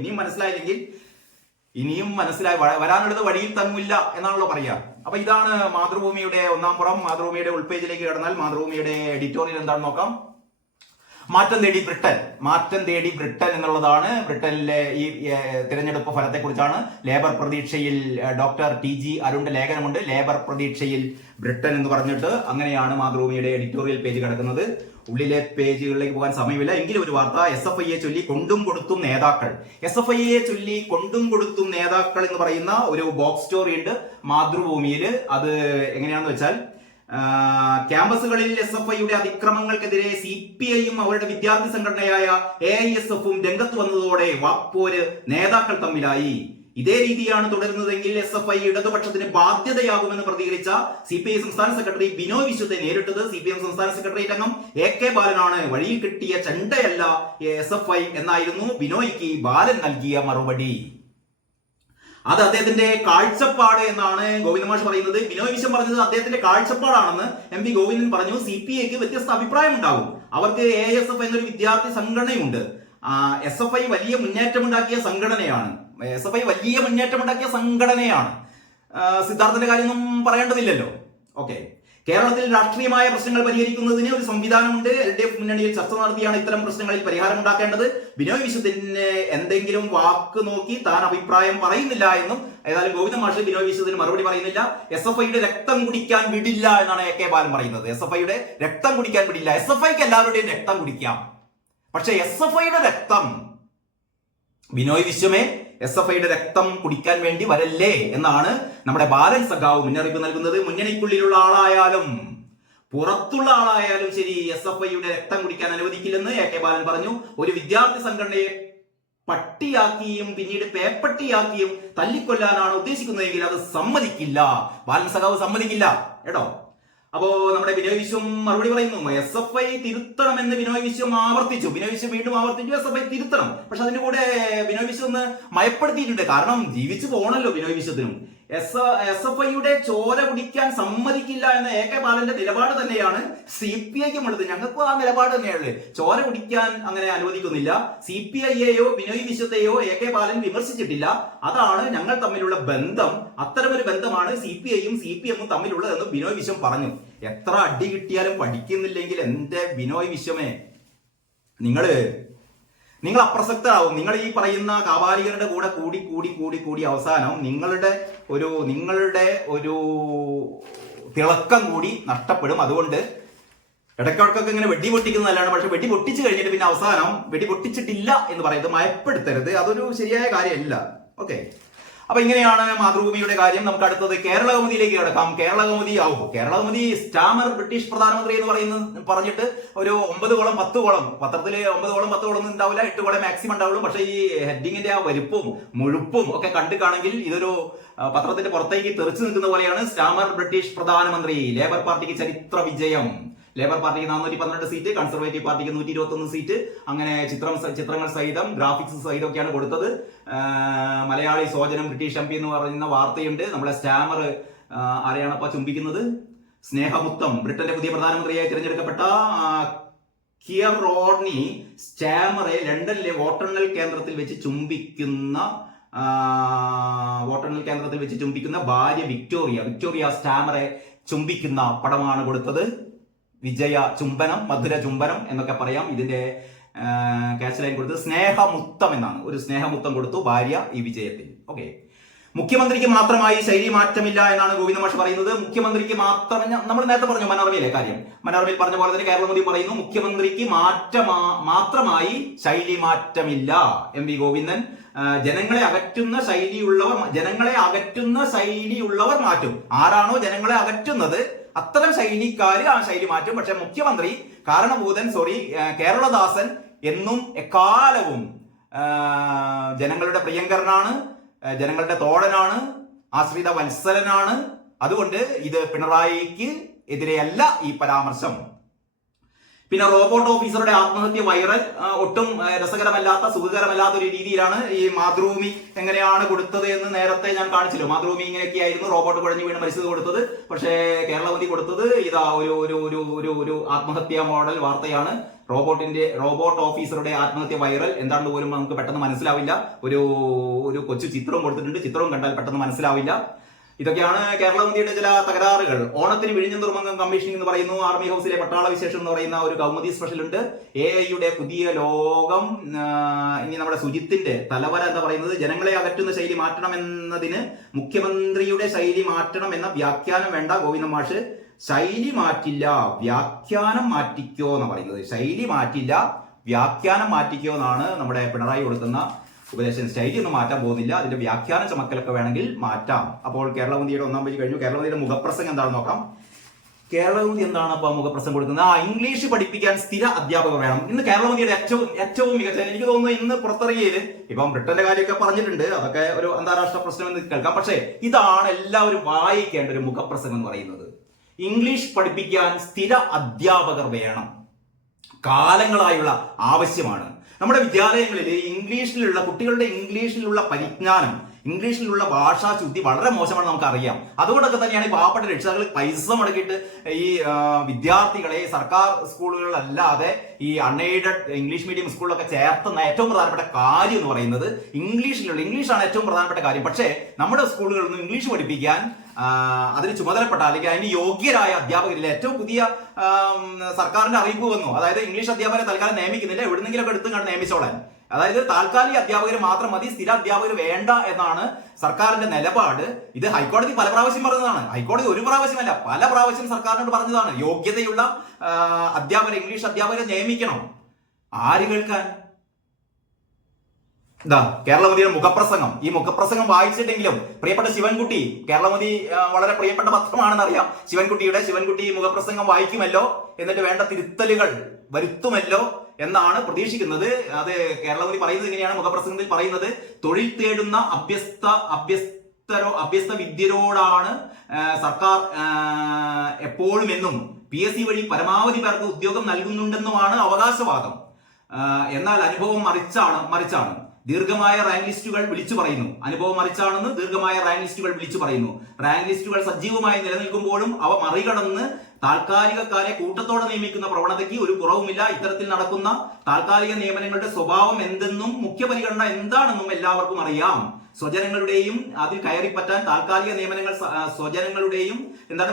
ഇനിയും മനസ്സിലായി വരാനുള്ളത് വഴിയിൽ തങ്ങില്ല എന്നാണല്ലോ പറയാ. അപ്പൊ ഇതാണ് മാതൃഭൂമിയുടെ ഒന്നാം പുറം. മാതൃഭൂമിയുടെ ഉൾപേജിലേക്ക് കടന്നാൽ മാതൃഭൂമിയുടെ എഡിറ്റോറിയൽ എന്താണെന്ന് നോക്കാം. മാറ്റം തേടി ബ്രിട്ടൻ എന്നുള്ളതാണ്. ബ്രിട്ടനിലെ ഈ തിരഞ്ഞെടുപ്പ് ഫലത്തെ കുറിച്ചാണ്. ലേബർ പ്രതീക്ഷയിൽ ഡോക്ടർ TG അരുണിന്റെ ലേഖനമുണ്ട്, ലേബർ പ്രതീക്ഷയിൽ ബ്രിട്ടൻ എന്ന് പറഞ്ഞിട്ട്. അങ്ങനെയാണ് മാതൃഭൂമിയുടെ എഡിറ്റോറിയൽ പേജ് കിടക്കുന്നത്. ഉള്ളിലെ പേജുകളിലേക്ക് പോകാൻ സമയമില്ല. എങ്കിലും ഒരു വാർത്ത, SFIയെ ചൊല്ലി കൊണ്ടും കൊടുത്തും നേതാക്കൾ. SFIയെ ചൊല്ലി കൊണ്ടും കൊടുത്തും നേതാക്കൾ എന്ന് പറയുന്ന ഒരു ബോക്സ് സ്റ്റോറി ഉണ്ട് മാതൃഭൂമിയിൽ. അത് എങ്ങനെയാണെന്ന് വെച്ചാൽ, ക്യാമ്പസുകളിൽ SFIയുടെ അതിക്രമങ്ങൾക്കെതിരെ CPIയും അവരുടെ വിദ്യാർത്ഥി സംഘടനയായ AISFും രംഗത്ത് വന്നതോടെ വാക്പോര് നേതാക്കൾ തമ്മിലായി. ഇതേ രീതിയാണ് തുടരുന്നതെങ്കിൽ SFI ഇടതുപക്ഷത്തിന് ബാധ്യതയാകുമെന്ന് പ്രതികരിച്ച CPI സംസ്ഥാന സെക്രട്ടറി ബിനോയ് വിശ്വത്തെ നേരിട്ടത് CPM സംസ്ഥാന സെക്രട്ടേറിയറ്റ് അംഗം AK ബാലനാണ്. വഴിയിൽ കിട്ടിയ ചെണ്ടയല്ല SFI എന്നായിരുന്നു ബിനോയ്ക്ക് ബാലൻ നൽകിയ മറുപടി. അത് അദ്ദേഹത്തിന്റെ കാഴ്ചപ്പാട് എന്നാണ് ഗോവിന്ദ മാഷ് പറയുന്നത്. ബിനോയ് വിശ്വം പറഞ്ഞത് അദ്ദേഹത്തിന്റെ കാഴ്ചപ്പാടാണെന്ന് MP ഗോവിന്ദൻ പറഞ്ഞു. CPIക്ക് വ്യത്യസ്ത അഭിപ്രായം ഉണ്ടാവും. അവർക്ക് AISF എന്നൊരു വിദ്യാർത്ഥി സംഘടനയുണ്ട്. SFI വലിയ മുന്നേറ്റമുണ്ടാക്കിയ സംഘടനയാണ്. സിദ്ധാർത്ഥന്റെ കാര്യമൊന്നും പറയേണ്ടതില്ലല്ലോ. ഓക്കെ, കേരളത്തിൽ രാഷ്ട്രീയമായ പ്രശ്നങ്ങൾ പരിഹരിക്കുന്നതിന് ഒരു സംവിധാനമുണ്ട്. LDF മുന്നണിയിൽ ചർച്ച നടത്തിയാണ് ഇത്തരം പ്രശ്നങ്ങളിൽ പരിഹാരം ഉണ്ടാക്കേണ്ടത്. ബിനോയ് വിശ്വത്തിന് എന്തെങ്കിലും വാക്ക് നോക്കി താൻ അഭിപ്രായം പറയുന്നില്ല എന്നും ഏതായാലും ഗോവിന്ദ മാഷ് ബിനോയ് വിശ്വത്തിന് മറുപടി പറയുന്നില്ല. SFIയുടെ രക്തം കുടിക്കാൻ വിടില്ല എന്നാണ് AK ബാലൻ പറയുന്നത്. SFIയുടെ രക്തം കുടിക്കാൻ വിടില്ല. SFIക്ക് എല്ലാവരുടെയും രക്തം കുടിക്കാം, പക്ഷെ SFIയുടെ രക്തം ബിനോയ് വിശ്വമേ SFIയുടെ രക്തം കുടിക്കാൻ വേണ്ടി വരല്ലേ എന്നാണ് നമ്മുടെ ബാലൻ സഖാവ് മുന്നറിയിപ്പ് നൽകുന്നത്. മുന്നണിക്കുള്ളിലുള്ള ആളായാലും പുറത്തുള്ള ആളായാലും ശരി SFIയുടെ രക്തം കുടിക്കാൻ അനുവദിക്കില്ലെന്ന് AK ബാലൻ പറഞ്ഞു. ഒരു വിദ്യാർത്ഥി സംഘടനയെ പട്ടിയാക്കിയും പിന്നീട് പേപ്പട്ടിയാക്കിയും തല്ലിക്കൊല്ലാനാണ് ഉദ്ദേശിക്കുന്നതെങ്കിൽ അത് സമ്മതിക്കില്ല. ബാലൻ സഖാവ് സമ്മതിക്കില്ല കേട്ടോ. അപ്പോ നമ്മുടെ ബിനോയ് വിശ്വം മറുപടി പറയുന്നു. SFI തിരുത്തണമെന്ന് ബിനോയ് വിശ്വം ആവർത്തിച്ചു. വീണ്ടും ആവർത്തിച്ചു SFI തിരുത്തണം. പക്ഷെ അതിന്റെ കൂടെ ബിനോയ് വിശ്വം ഒന്ന് മയപ്പെടുത്തിയിട്ടുണ്ട്. കാരണം ജീവിച്ചു പോകണല്ലോ ബിനോയ് വിശ്വത്തിനും. SFIയുടെ ചോര കുടിക്കാൻ സമ്മതിക്കില്ല എന്ന AK ബാലന്റെ നിലപാട് തന്നെയാണ് CPIക്കും ഉള്ളത്. ഞങ്ങൾക്കും ആ നിലപാട് തന്നെയാണ്. ചോര കുടിക്കാൻ അങ്ങനെ അനുവദിക്കുന്നില്ല. CPIയെയോ ബിനോയ് വിശ്വത്തെയോ AK ബാലൻ വിമർശിച്ചിട്ടില്ല. അതാണ് ഞങ്ങൾ തമ്മിലുള്ള ബന്ധം. അത്തരമൊരു ബന്ധമാണ് CPIയും CPMും തമ്മിലുള്ളതെന്ന് ബിനോയ് വിശ്വം പറഞ്ഞു. എത്ര അടി കിട്ടിയാലും പഠിക്കുന്നില്ലെങ്കിൽ എന്റെ ബിനോയ് വിശ്വമേ, നിങ്ങൾ അപ്രസക്തരാകും. നിങ്ങൾ ഈ പറയുന്ന കാപാലികരുടെ കൂടെ കൂടി അവസാനം നിങ്ങളുടെ ഒരു തിളക്കം കൂടി നഷ്ടപ്പെടും. അതുകൊണ്ട് ഇടയ്ക്കിടക്കൊക്കെ ഇങ്ങനെ വെടി പൊട്ടിക്കുന്നതല്ലാണ്. പക്ഷെ വെടി പൊട്ടിച്ചു കഴിഞ്ഞിട്ട് പിന്നെ അവസാനം വെടി പൊട്ടിച്ചിട്ടില്ല എന്ന് പറയുന്നത് മയപ്പെടുത്തരുത്. അതൊരു ശരിയായ കാര്യമല്ല. ഓക്കെ, അപ്പൊ ഇങ്ങനെയാണ് മാതൃഭൂമിയുടെ കാര്യം. നമുക്ക് അടുത്തത് കേരള കൗമുദിയിലേക്ക് കിടക്കാം. കേരള കൗമുദി സ്റ്റാമർ ബ്രിട്ടീഷ് പ്രധാനമന്ത്രി എന്ന് പറഞ്ഞിട്ട് ഒരു 9 കോളം 10 കോളം പത്രത്തില് 9 കോളം 10 കോളം ഒന്നും ഉണ്ടാവില്ല, 8 കോളം മാക്സിമം ഉണ്ടാവുള്ളൂ. പക്ഷെ ഈ ഹെഡിങ്ങിന്റെ ആ വലുപ്പും മുഴുപ്പും ഒക്കെ കണ്ടിട്ടാണെങ്കിൽ ഇതൊരു പത്രത്തിന്റെ പുറത്തേക്ക് തെറിച്ചു നിൽക്കുന്ന പോലെയാണ്. സ്റ്റാമർ ബ്രിട്ടീഷ് പ്രധാനമന്ത്രി, ലേബർ പാർട്ടിക്ക് ചരിത്ര വിജയം. ലേബർ പാർട്ടിക്ക് 412 സീറ്റ്, കൺസർവേറ്റീവ് പാർട്ടിക്ക് 121 സീറ്റ്. അങ്ങനെ ചിത്രങ്ങൾ സഹിതം ഗ്രാഫിക്സ് സഹിതം ഒക്കെയാണ് കൊടുത്തത്. മലയാളി സോജനം ബ്രിട്ടീഷ് MP എന്ന് പറയുന്ന വാർത്തയുണ്ട്. നമ്മളെ സ്റ്റാമർ ആരെയാണപ്പോ ചുംബിക്കുന്നത്? സ്നേഹമുത്തം. ബ്രിട്ടന്റെ പുതിയ പ്രധാനമന്ത്രിയായി തിരഞ്ഞെടുക്കപ്പെട്ട കിയർ റോഡ്നി സ്റ്റാമറെ ലണ്ടനിലെ വോട്ടെണ്ണൽ കേന്ദ്രത്തിൽ വെച്ച് ചുംബിക്കുന്ന ഭാര്യ വിക്ടോറിയ സ്റ്റാമറെ ചുംബിക്കുന്ന പടമാണ് കൊടുത്തത്. വിജയ ചുംബനം, മധുര ചുംബനം എന്നൊക്കെ പറയാം. ഇതിന്റെ ക്യാച്ച് ലൈൻ കൊടുത്തത് സ്നേഹമുത്തം എന്നാണ്. ഒരു സ്നേഹമുത്തം കൊടുത്തു ഭാര്യ ഈ വിജയത്തിൽ. ഓക്കെ, മുഖ്യമന്ത്രിക്ക് മാത്രമായി ശൈലി മാറ്റമില്ല എന്നാണ് ഗോവിന്ദ മാഷ് പറയുന്നത്. മുഖ്യമന്ത്രിക്ക് മാത്രം, നമ്മൾ നേരത്തെ പറഞ്ഞു മനോരമയിലെ കാര്യം, മനോരമയിൽ പറഞ്ഞ പോലെ തന്നെ കേരള മോദി പറയുന്നു മുഖ്യമന്ത്രിക്ക് മാത്രമായി ശൈലി മാറ്റമില്ല. MV ഗോവിന്ദൻ ജനങ്ങളെ അകറ്റുന്ന ശൈലിയുള്ളവർ മാറ്റും. ആരാണോ ജനങ്ങളെ അകറ്റുന്നത് അത്തരം ശൈലിക്കാർ ആ ശൈലി മാറ്റും. പക്ഷെ മുഖ്യമന്ത്രി കാരണഭൂതൻ കേരളദാസൻ എന്നും എക്കാലവും ജനങ്ങളുടെ പ്രിയങ്കരനാണ്, ജനങ്ങളുടെ തോഴനാണ്, ആശ്രിത വത്സലനാണ്. അതുകൊണ്ട് ഇത് പിണറായിക്ക് എതിരെയല്ല ഈ പരാമർശം. പിന്നെ റോബോട്ട് ഓഫീസറുടെ ആത്മഹത്യ വൈറൽ. ഒട്ടും രസകരമല്ലാത്ത സുഖകരമല്ലാത്ത ഒരു രീതിയിലാണ് ഈ മാതൃഭൂമി എങ്ങനെയാണ് കൊടുത്തത് എന്ന് നേരത്തെ ഞാൻ കാണിച്ചല്ലോ. മാതൃഭൂമി ഇങ്ങനെയൊക്കെയായിരുന്നു റോബോട്ട് കുഴഞ്ഞു വീണ് മരിച്ചത് കൊടുത്തത്. പക്ഷേ കേരളമതി കൊടുത്തത് ഇതാ ഒരു ആത്മഹത്യാ മോഡൽ വാർത്തയാണ്. റോബോട്ട് ഓഫീസറുടെ ആത്മഹത്യ വൈറൽ. എന്താണെന്ന് പോലും നമുക്ക് പെട്ടെന്ന് മനസ്സിലാവില്ല. ഒരു കൊച്ചു ചിത്രവും കൊടുത്തിട്ടുണ്ട്. ചിത്രവും കണ്ടാൽ പെട്ടെന്ന് മനസ്സിലാവില്ല. ഇതൊക്കെയാണ് കേരളമതിയുടെ ചില തകരാറുകൾ. ഓണത്തിന് വിഴിഞ്ഞം തുറമുഖം കമ്മീഷനിംഗ് എന്ന് പറയുന്നു. ആർമി ഹൗസിലെ പട്ടാള വിശേഷം എന്ന് പറയുന്ന ഒരു കൗമുദി സ്പെഷ്യൽ ഉണ്ട്. AI-യുടെ പുതിയ ലോകം. ഇനി നമ്മുടെ സുജിത്തിന്റെ തലവര എന്താ പറയുന്നത്? ജനങ്ങളെ അകറ്റുന്ന ശൈലി മാറ്റണം എന്നതിന് മുഖ്യമന്ത്രിയുടെ ശൈലി മാറ്റണം എന്ന വ്യാഖ്യാനം വേണ്ട ഗോവിന്ദ മാഷ്. ശൈലി മാറ്റില്ല, വ്യാഖ്യാനം മാറ്റിക്കോ എന്നാണ് പറയുന്നത്. ശൈലി മാറ്റില്ല, വ്യാഖ്യാനം മാറ്റിക്കോ എന്നാണ് നമ്മുടെ പിണറായി കൊടുക്കുന്ന ഉപദേശം. ശൈലി ഒന്നും മാറ്റാൻ പോകുന്നില്ല, അതിന്റെ വ്യാഖ്യാന ചമക്കലൊക്കെ വേണമെങ്കിൽ മാറ്റാം. അപ്പോൾ കേരളമതിയുടെ 1-ാം പേജ് കഴിഞ്ഞു. കേരളമതിയുടെ മുഖപ്രസംഗം എന്താണെന്ന് നോക്കാം. കേരളമതി എന്താണ് അപ്പൊ മുഖപ്രസംഗം കൊടുക്കുന്നത്? ഇംഗ്ലീഷ് പഠിപ്പിക്കാൻ സ്ഥിര അധ്യാപകർ വേണം. ഇന്ന് കേരളമതിയുടെ ഏറ്റവും മികച്ച, എനിക്ക് തോന്നുന്നു ഇന്ന് പുറത്തിറങ്ങിയത്, ഇപ്പം ബ്രിട്ടന്റെ കാര്യമൊക്കെ പറഞ്ഞിട്ടുണ്ട്, അതൊക്കെ ഒരു അന്താരാഷ്ട്ര പ്രശ്നം എന്ന് കേൾക്കാം. പക്ഷേ ഇതാണ് എല്ലാവരും വായിക്കേണ്ട ഒരു മുഖപ്രസംഗം എന്ന് പറയുന്നത്. ഇംഗ്ലീഷ് പഠിപ്പിക്കാൻ സ്ഥിര അധ്യാപകർ വേണം. കാലങ്ങളായുള്ള ആവശ്യമാണ്. നമ്മുടെ വിദ്യാലയങ്ങളിൽ കുട്ടികളുടെ ഇംഗ്ലീഷിലുള്ള പരിജ്ഞാനം, ഇംഗ്ലീഷിലുള്ള ഭാഷാശുദ്ധി വളരെ മോശമാണ്, നമുക്കറിയാം. അതുകൊണ്ടൊക്കെ തന്നെയാണ് ഈ പാവപ്പെട്ട രക്ഷിതാക്കൾ പൈസ മുടക്കിയിട്ട് ഈ വിദ്യാർത്ഥികളെ സർക്കാർ സ്കൂളുകളിലല്ലാതെ ഈ അൺഎയ്ഡഡ് ഇംഗ്ലീഷ് മീഡിയം സ്കൂളിലൊക്കെ ചേർത്തുന്ന ഏറ്റവും പ്രധാനപ്പെട്ട കാര്യം എന്ന് പറയുന്നത് ഇംഗ്ലീഷാണ് ഏറ്റവും പ്രധാനപ്പെട്ട കാര്യം. പക്ഷേ നമ്മുടെ സ്കൂളുകളിൽ നിന്ന് ഇംഗ്ലീഷ് പഠിപ്പിക്കാൻ അതിന് ചുമതലപ്പെട്ട അല്ലെങ്കിൽ അതിന് യോഗ്യരായ അധ്യാപകരില്ല. ഏറ്റവും പുതിയ സർക്കാരിന്റെ അറിയിപ്പ് വന്നു. അതായത് ഇംഗ്ലീഷ് അധ്യാപകരെ തൽക്കാലം നിയമിക്കുന്നില്ല, എവിടുന്നെങ്കിലൊക്കെ എടുത്തും കണ്ട് നിയമിച്ചോളാൻ. അതായത് താൽക്കാലിക അധ്യാപകർ മാത്രം മതി, സ്ഥിര അധ്യാപകർ വേണ്ട എന്നാണ് സർക്കാരിന്റെ നിലപാട്. ഇത് ഹൈക്കോടതി പല പ്രാവശ്യം പറഞ്ഞതാണ്. ഹൈക്കോടതി ഒരു പ്രാവശ്യമല്ല, പല പ്രാവശ്യം സർക്കാരിനോട് പറഞ്ഞതാണ് യോഗ്യതയുള്ള ഇംഗ്ലീഷ് അധ്യാപകരെ നിയമിക്കണം. ആര് കേൾക്കാൻ? കേരളമതിയുടെ മുഖപ്രസംഗം. ഈ മുഖപ്രസംഗം വായിച്ചിട്ടെങ്കിലും പ്രിയപ്പെട്ട ശിവൻകുട്ടി, കേരളമതി വളരെ പ്രിയപ്പെട്ട പത്രമാണെന്ന് അറിയാം, ശിവൻകുട്ടി മുഖപ്രസംഗം വായിക്കുമല്ലോ, എന്നിട്ട് വേണ്ട തിരുത്തലുകൾ വരുത്തുമല്ലോ എന്നാണ് പ്രതീക്ഷിക്കുന്നത്. അത് കേരളമതി പറയുന്നത് ഇങ്ങനെയാണ് മുഖപ്രസംഗത്തിൽ പറയുന്നത്. തൊഴിൽ തേടുന്ന അഭ്യസ്ത വിദ്യരോടാണ് സർക്കാർ എപ്പോഴും എന്നും PSC വഴി പരമാവധി പേർക്ക് ഉദ്യോഗം നൽകുന്നുണ്ടെന്നുമാണ് അവകാശവാദം. എന്നാൽ അനുഭവം മറിച്ചാണ്. ദീർഘമായ റാങ്ക് ലിസ്റ്റുകൾ വിളിച്ചു പറയുന്നു. അനുഭവം മറിച്ചാണെന്ന് ദീർഘമായ റാങ്ക് ലിസ്റ്റുകൾ വിളിച്ചു പറയുന്നു. റാങ്ക് ലിസ്റ്റുകൾ സജീവമായി നിലനിൽക്കുമ്പോഴും അവ മറികടന്ന് താൽക്കാലികക്കാരെ കൂട്ടത്തോടെ നിയമിക്കുന്ന പ്രവണതയ്ക്ക് ഒരു കുറവുമില്ല. ഇത്തരത്തിൽ നടക്കുന്ന താൽക്കാലിക നിയമനങ്ങളുടെ സ്വഭാവം എന്തെന്നും മുഖ്യ പരിഗണന എന്താണെന്നും എല്ലാവർക്കും അറിയാം. സ്വജനങ്ങളുടെയും അതിൽ കയറിപ്പറ്റാൻ താൽക്കാലിക നിയമനങ്ങൾ സ്വജനങ്ങളുടെയും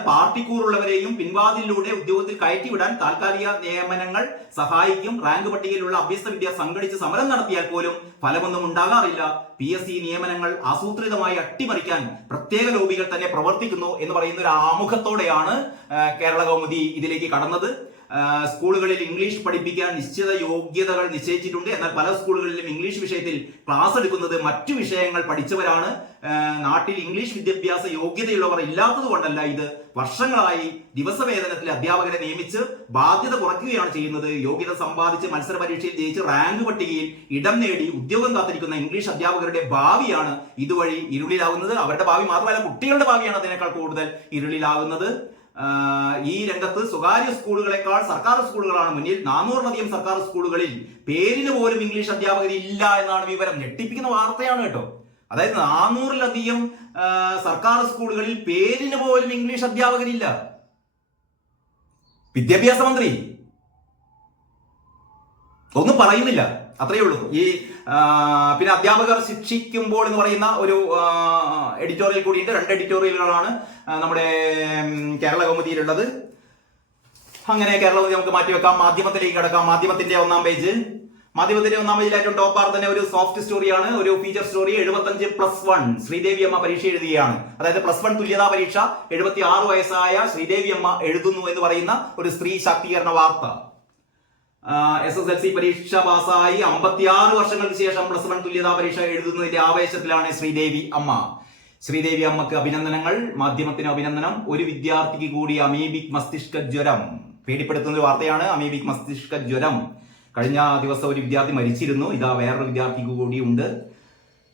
പാർട്ടിക്കൂറുള്ളവരെയും പിൻവാതിലൂടെ ഉദ്യോഗത്തിൽ കയറ്റിവിടാൻ താൽക്കാലിക നിയമനങ്ങൾ സഹായിക്കും. റാങ്ക് പട്ടികയിലുള്ള അഭ്യസ്ത വിദ്യ സംഘടിച്ച് സമരം നടത്തിയാൽ പോലും ഫലമൊന്നും ഉണ്ടാകാറില്ല. PSC നിയമനങ്ങൾ ആസൂത്രിതമായി അട്ടിമറിക്കാൻ പ്രത്യേക ലോബികൾ തന്നെ പ്രവർത്തിക്കുന്നു എന്ന് പറയുന്ന ഒരു ആമുഖത്തോടെയാണ് കേരള കൗമുദി ഇതിലേക്ക് കടന്നത്. സ്കൂളുകളിൽ ഇംഗ്ലീഷ് പഠിപ്പിക്കാൻ നിശ്ചിത യോഗ്യതകൾ നിശ്ചയിച്ചിട്ടുണ്ട്. എന്നാൽ പല സ്കൂളുകളിലും ഇംഗ്ലീഷ് വിഷയത്തിൽ ക്ലാസ് എടുക്കുന്നത് മറ്റു വിഷയങ്ങൾ പഠിച്ചവരാണ്. നാട്ടിൽ ഇംഗ്ലീഷ് വിദ്യാഭ്യാസ യോഗ്യതയുള്ളവർ ഇല്ലാത്തത് കൊണ്ടല്ല, ഇത് വർഷങ്ങളായി ദിവസവേതനത്തിൽ അധ്യാപകരെ നിയമിച്ച് ബാധ്യത കുറയ്ക്കുകയാണ് ചെയ്യുന്നത്. യോഗ്യത സമ്പാദിച്ച് മത്സര പരീക്ഷയിൽ ജയിച്ച് റാങ്ക് പട്ടികയിൽ ഇടം നേടി ഉദ്യോഗം കാത്തിരിക്കുന്ന ഇംഗ്ലീഷ് അധ്യാപകരുടെ ഭാവിയാണ് ഇതുവഴി ഇരുളിലാവുന്നത്. അവരുടെ ഭാവി മാത്രമല്ല, കുട്ടികളുടെ ഭാവിയാണ് അതിനേക്കാൾ കൂടുതൽ ഇരുളിലാവുന്നത്. ഈ രംഗത്ത് സ്വകാര്യ സ്കൂളുകളെക്കാൾ സർക്കാർ സ്കൂളുകളാണ് മുന്നിൽ. 400-ലധികം സർക്കാർ സ്കൂളുകളിൽ പേരിന് പോലും ഇംഗ്ലീഷ് അധ്യാപകരില്ല എന്നാണ് വിവരം. ഞെട്ടിപ്പിക്കുന്ന വാർത്തയാണ് കേട്ടോ. അതായത് 400-ലധികം സർക്കാർ സ്കൂളുകളിൽ പേരിന് പോലും ഇംഗ്ലീഷ് അധ്യാപകരില്ല. വിദ്യാഭ്യാസ മന്ത്രി ഒന്നും പറയുന്നില്ല, അത്രയേ ഉള്ളൂ. ഈ പിന്നെ അധ്യാപകർ ശിക്ഷിക്കുമ്പോൾ എന്ന് പറയുന്ന ഒരു എഡിറ്റോറിയൽ കൂടിയുണ്ട്. 2 എഡിറ്റോറിയലുകളാണ് നമ്മുടെ കേരള കൗമുദിയിലുള്ളത്. അങ്ങനെ കേരള കൗമുദി നമുക്ക് മാറ്റിവെക്കാം. മാധ്യമത്തിലേക്ക് കിടക്കാം. മാധ്യമത്തിന്റെ 1-ാം പേജ്. മാധ്യമത്തിന്റെ 1-ാം പേജിൽ ഏറ്റവും ടോപ്പ് ബാർ തന്നെ ഒരു സോഫ്റ്റ് സ്റ്റോറിയാണ്, ഒരു ഫീച്ചർ സ്റ്റോറി. 75+1 ശ്രീദേവി അമ്മ പരീക്ഷ എഴുതുകയാണ്. അതായത് +1 തുല്യതാ പരീക്ഷ 76 വയസ്സായ ശ്രീദേവി അമ്മ എഴുതുന്നു എന്ന് പറയുന്ന ഒരു സ്ത്രീ ശാക്തീകരണ വാർത്ത. SSLC പരീക്ഷ പാസ്സായി 56 വർഷങ്ങൾക്ക് ശേഷം +1 തുല്യതാ പരീക്ഷ എഴുതുന്നതിന്റെ ആവേശത്തിലാണ് ശ്രീദേവി അമ്മ. ശ്രീദേവി അമ്മക്ക് അഭിനന്ദനങ്ങൾ. മാധ്യമത്തിന് അഭിനന്ദനം. ഒരു വിദ്യാർത്ഥിക്ക് കൂടി അമീബിക് മസ്തിഷ്ക ജ്വരം. പേടിപ്പെടുത്തുന്ന ഒരു വാർത്തയാണ്. അമീബിക് മസ്തിഷ്ക ജ്വരം. കഴിഞ്ഞ ദിവസം ഒരു വിദ്യാർത്ഥി മരിച്ചിരുന്നു. ഇതാ വേറൊരു വിദ്യാർത്ഥിക്ക് കൂടി ഉണ്ട്.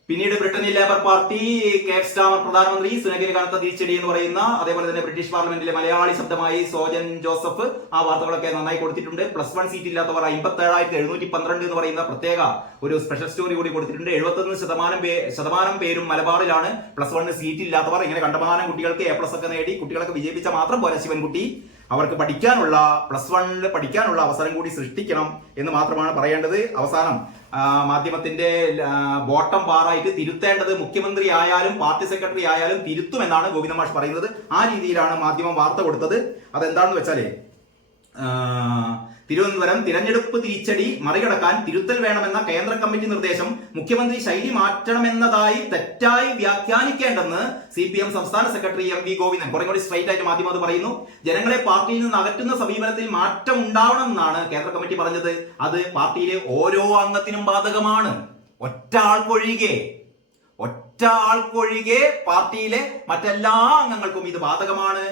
പിന്നീട് ബ്രിട്ടനിൽ ലേബർ പാർട്ടി, കെയർ സ്റ്റാമർ പ്രധാനമന്ത്രി, സുനകിന് കനത്ത തിരിച്ചടി എന്ന് പറയുന്ന, അതേപോലെ തന്നെ ബ്രിട്ടീഷ് പാർലമെന്റിലെ മലയാളി ശബ്ദമായി സോജൻ ജോസഫ്. ആ വാർത്തകളൊക്കെ നന്നായി കൊടുത്തിട്ടുണ്ട്. +1 സീറ്റ് ഇല്ലാത്തവർ 57,712 എന്ന് പറയുന്ന പ്രത്യേക ഒരു സ്പെഷ്യൽ സ്റ്റോറി കൂടി കൊടുത്തിട്ടുണ്ട്. 71% പേരും മലബാറിലാണ്. +1 സീറ്റ് ഇല്ലാത്തവർ. ഇങ്ങനെ കണ്ടമാനം കുട്ടികൾക്ക് A+ ഒക്കെ നേടി കുട്ടികളൊക്കെ വിജയിപ്പിച്ച മാത്രം പോരാ ശിവൻകുട്ടി, അവർക്ക് പഠിക്കാനുള്ള +1 പഠിക്കാനുള്ള അവസരം കൂടി സൃഷ്ടിക്കണം എന്ന് മാത്രമാണ് പറയേണ്ടത്. അവസാനം മാധ്യമത്തിന്റെ ബോട്ടം ബാറായിട്ട് തിരുത്തേണ്ടത് മുഖ്യമന്ത്രി ആയാലും പാർട്ടി സെക്രട്ടറി ആയാലും തിരുത്തുമെന്നാണ് ഗോവിന്ദ മാഷ് പറയുന്നത്. ആ രീതിയിലാണ് മാധ്യമം വാർത്ത കൊടുത്തത്. അതെന്താണെന്ന് വെച്ചാല്, തിരുവനന്തപുരം തിരഞ്ഞെടുപ്പ് തിരിച്ചടി മറികടക്കാൻ തിരുത്തൽ വേണമെന്ന കേന്ദ്ര കമ്മിറ്റി നിർദ്ദേശം മുഖ്യമന്ത്രി ശൈലി മാറ്റണമെന്നതായി തെറ്റായി വ്യാഖ്യാനിക്കേണ്ടെന്ന് CPM സംസ്ഥാന സെക്രട്ടറി MV ഗോവിന്ദൻ. കുറെ കൂടി സ്ട്രൈറ്റ് ആയിട്ട് മാധ്യമം അത് പറയുന്നു. ജനങ്ങളെ പാർട്ടിയിൽ നിന്ന് അകറ്റുന്ന സമീപനത്തിൽ മാറ്റം ഉണ്ടാവണമെന്നാണ് കേന്ദ്ര കമ്മിറ്റി പറഞ്ഞത്. അത് പാർട്ടിയിലെ ഓരോ അംഗത്തിനും ബാധകമാണ്. ഒറ്റ ആൾക്കൊഴികെ പാർട്ടിയിലെ മറ്റെല്ലാ അംഗങ്ങൾക്കും ഇത് ബാധകമാണ്.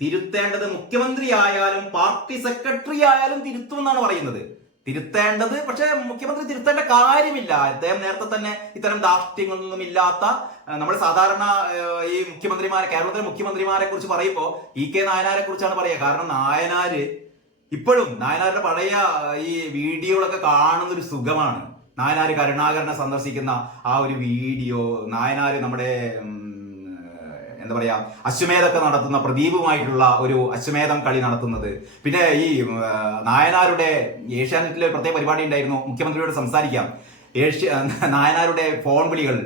തിരുത്തേണ്ടത് മുഖ്യമന്ത്രി ആയാലും പാർട്ടി സെക്രട്ടറി ആയാലും തിരുത്തുമെന്നാണ് പറയുന്നത്. തിരുത്തേണ്ടത്, പക്ഷെ മുഖ്യമന്ത്രി തിരുത്തേണ്ട കാര്യമില്ല. അദ്ദേഹം നേരത്തെ തന്നെ ഇത്തരം ധാർഷ്ട്യങ്ങളൊന്നും ഇല്ലാത്ത, നമ്മൾ സാധാരണ ഈ കേരളത്തിലെ മുഖ്യമന്ത്രിമാരെ കുറിച്ച് പറയുമ്പോൾ EK നായനാരെ കുറിച്ചാണ് പറയുക. കാരണം ഇപ്പോഴും നായനാരുടെ പഴയ ഈ വീഡിയോകളൊക്കെ കാണുന്നൊരു സുഖമാണ്. നായനാര് കരുണാകരനെ സന്ദർശിക്കുന്ന ആ ഒരു വീഡിയോ, നായനാര് നമ്മുടെ അശ്വമേധമൊക്കെ നടത്തുന്ന പ്രദീപുമായിട്ടുള്ള ഒരു അശ്വമേധം കളി നടത്തുന്നത്. പിന്നെ ഈ നായനാരുടെ ഏഷ്യാനെറ്റിലെ പ്രത്യേക പരിപാടി ഉണ്ടായിരുന്നു, മുഖ്യമന്ത്രിയോട് സംസാരിക്കാം. നായനാരുടെ ഫോൺ വിളികൾ,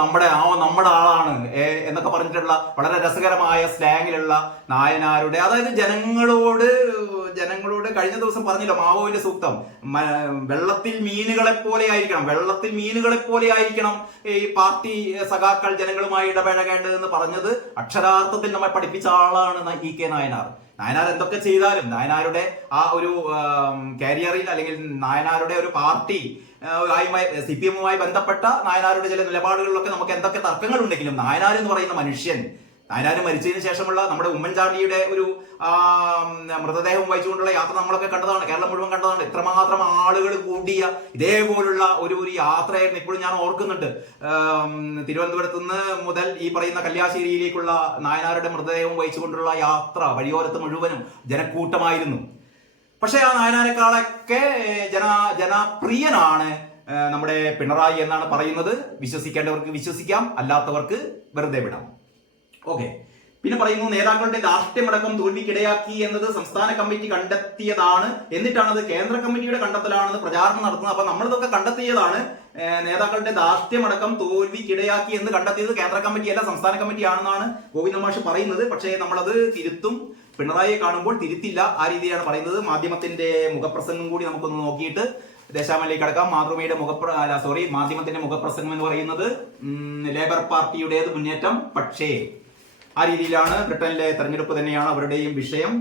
നമ്മുടെ ആളാണ് എന്നൊക്കെ പറഞ്ഞിട്ടുള്ള വളരെ രസകരമായ സ്ലാങ്ങിലുള്ള നായനാരുടെ, അതായത് ജനങ്ങളോട് കഴിഞ്ഞ ദിവസം പറഞ്ഞല്ലോ മാവോവിന്റെ സൂക്തം, വെള്ളത്തിൽ മീനുകളെ പോലെ ആയിരിക്കണം ഈ പാർട്ടി സഖാക്കൾ ജനങ്ങളുമായി ഇടപഴകേണ്ടതെന്ന് പറഞ്ഞത് അക്ഷരാർത്ഥത്തിൽ നമ്മെ പഠിപ്പിച്ച ആളാണ് EK നായനാർ. നായനാർ എന്തൊക്കെ ചെയ്താലും നായനാരുടെ ആ ഒരു കാരിയറിൽ, അല്ലെങ്കിൽ നായനാരുടെ ഒരു പാർട്ടി CPM-മായി ബന്ധപ്പെട്ട നായനാരുടെ ചില നിലപാടുകളിലൊക്കെ നമുക്ക് എന്തൊക്കെ തർക്കങ്ങൾ ഉണ്ടെങ്കിലും നായനാർ എന്ന് പറയുന്ന മനുഷ്യൻ, നായനാർ മരിച്ചതിന് ശേഷമുള്ള നമ്മുടെ ഉമ്മൻചാണ്ടിയുടെ ഒരു മൃതദേഹം വഹിച്ചുകൊണ്ടുള്ള യാത്ര നമ്മളൊക്കെ കണ്ടതാണ്, കേരളം മുഴുവൻ കണ്ടതാണ്. എത്രമാത്രം ആളുകൾ കൂടിയ ഇതേപോലുള്ള ഒരു യാത്രയായിരുന്നു. ഇപ്പോഴും ഞാൻ ഓർക്കുന്നുണ്ട്, തിരുവനന്തപുരത്ത് നിന്ന് മുതൽ ഈ പറയുന്ന കല്യാശ്ശേരിയിലേക്കുള്ള നായനാരുടെ മൃതദേഹം വഹിച്ചുകൊണ്ടുള്ള യാത്ര വഴിയോരത്ത് മുഴുവനും ജനക്കൂട്ടമായിരുന്നു. പക്ഷെ ആ നായനാരെക്കാളൊക്കെ ജനപ്രിയനാണ് നമ്മുടെ പിണറായി എന്നാണ് പറയുന്നത്. വിശ്വസിക്കേണ്ടവർക്ക് വിശ്വസിക്കാം, അല്ലാത്തവർക്ക് വെറുതെ വിടാം. ഓക്കെ. പിന്നെ പറയുന്നു, നേതാക്കളുടെ ധാർഷ്ട്യമടക്കം തോൽവിക്കിടയാക്കി എന്നത് സംസ്ഥാന കമ്മിറ്റി കണ്ടെത്തിയതാണ്, എന്നിട്ടാണ് അത് കേന്ദ്ര കമ്മിറ്റിയുടെ കണ്ടെത്തലാണെന്ന് പ്രചാരണം നടത്തുന്നത്. അപ്പൊ നമ്മളിതൊക്കെ കണ്ടെത്തിയതാണ്. നേതാക്കളുടെ ധാർഷ്ട്യമടക്കം തോൽവിക്കിടയാക്കി എന്ന് കണ്ടെത്തിയത് കേന്ദ്ര കമ്മിറ്റിയല്ല, സംസ്ഥാന കമ്മിറ്റിയാണെന്നാണ് ഗോവിന്ദ മാഷ് പറയുന്നത്. പക്ഷേ നമ്മളത് തിരുത്തും, പിണറായിയെ കാണുമ്പോൾ തിരുത്തില്ല, ആ രീതിയിലാണ് പറയുന്നത്. മാധ്യമത്തിന്റെ മുഖപ്രസംഗം കൂടി നമുക്കൊന്ന് നോക്കിയിട്ട് ദേശാഭിമാനിയിലേക്ക് കടക്കാം. മാധ്യമത്തിന്റെ മുഖപ്രസംഗം എന്ന് പറയുന്നത് ലേബർ പാർട്ടിയുടേത് മുന്നേറ്റം, പക്ഷേ ആ രീതിയിലാണ്. ബ്രിട്ടനിലെ തെരഞ്ഞെടുപ്പ് തന്നെയാണ് അവരുടെയും വിഷയം.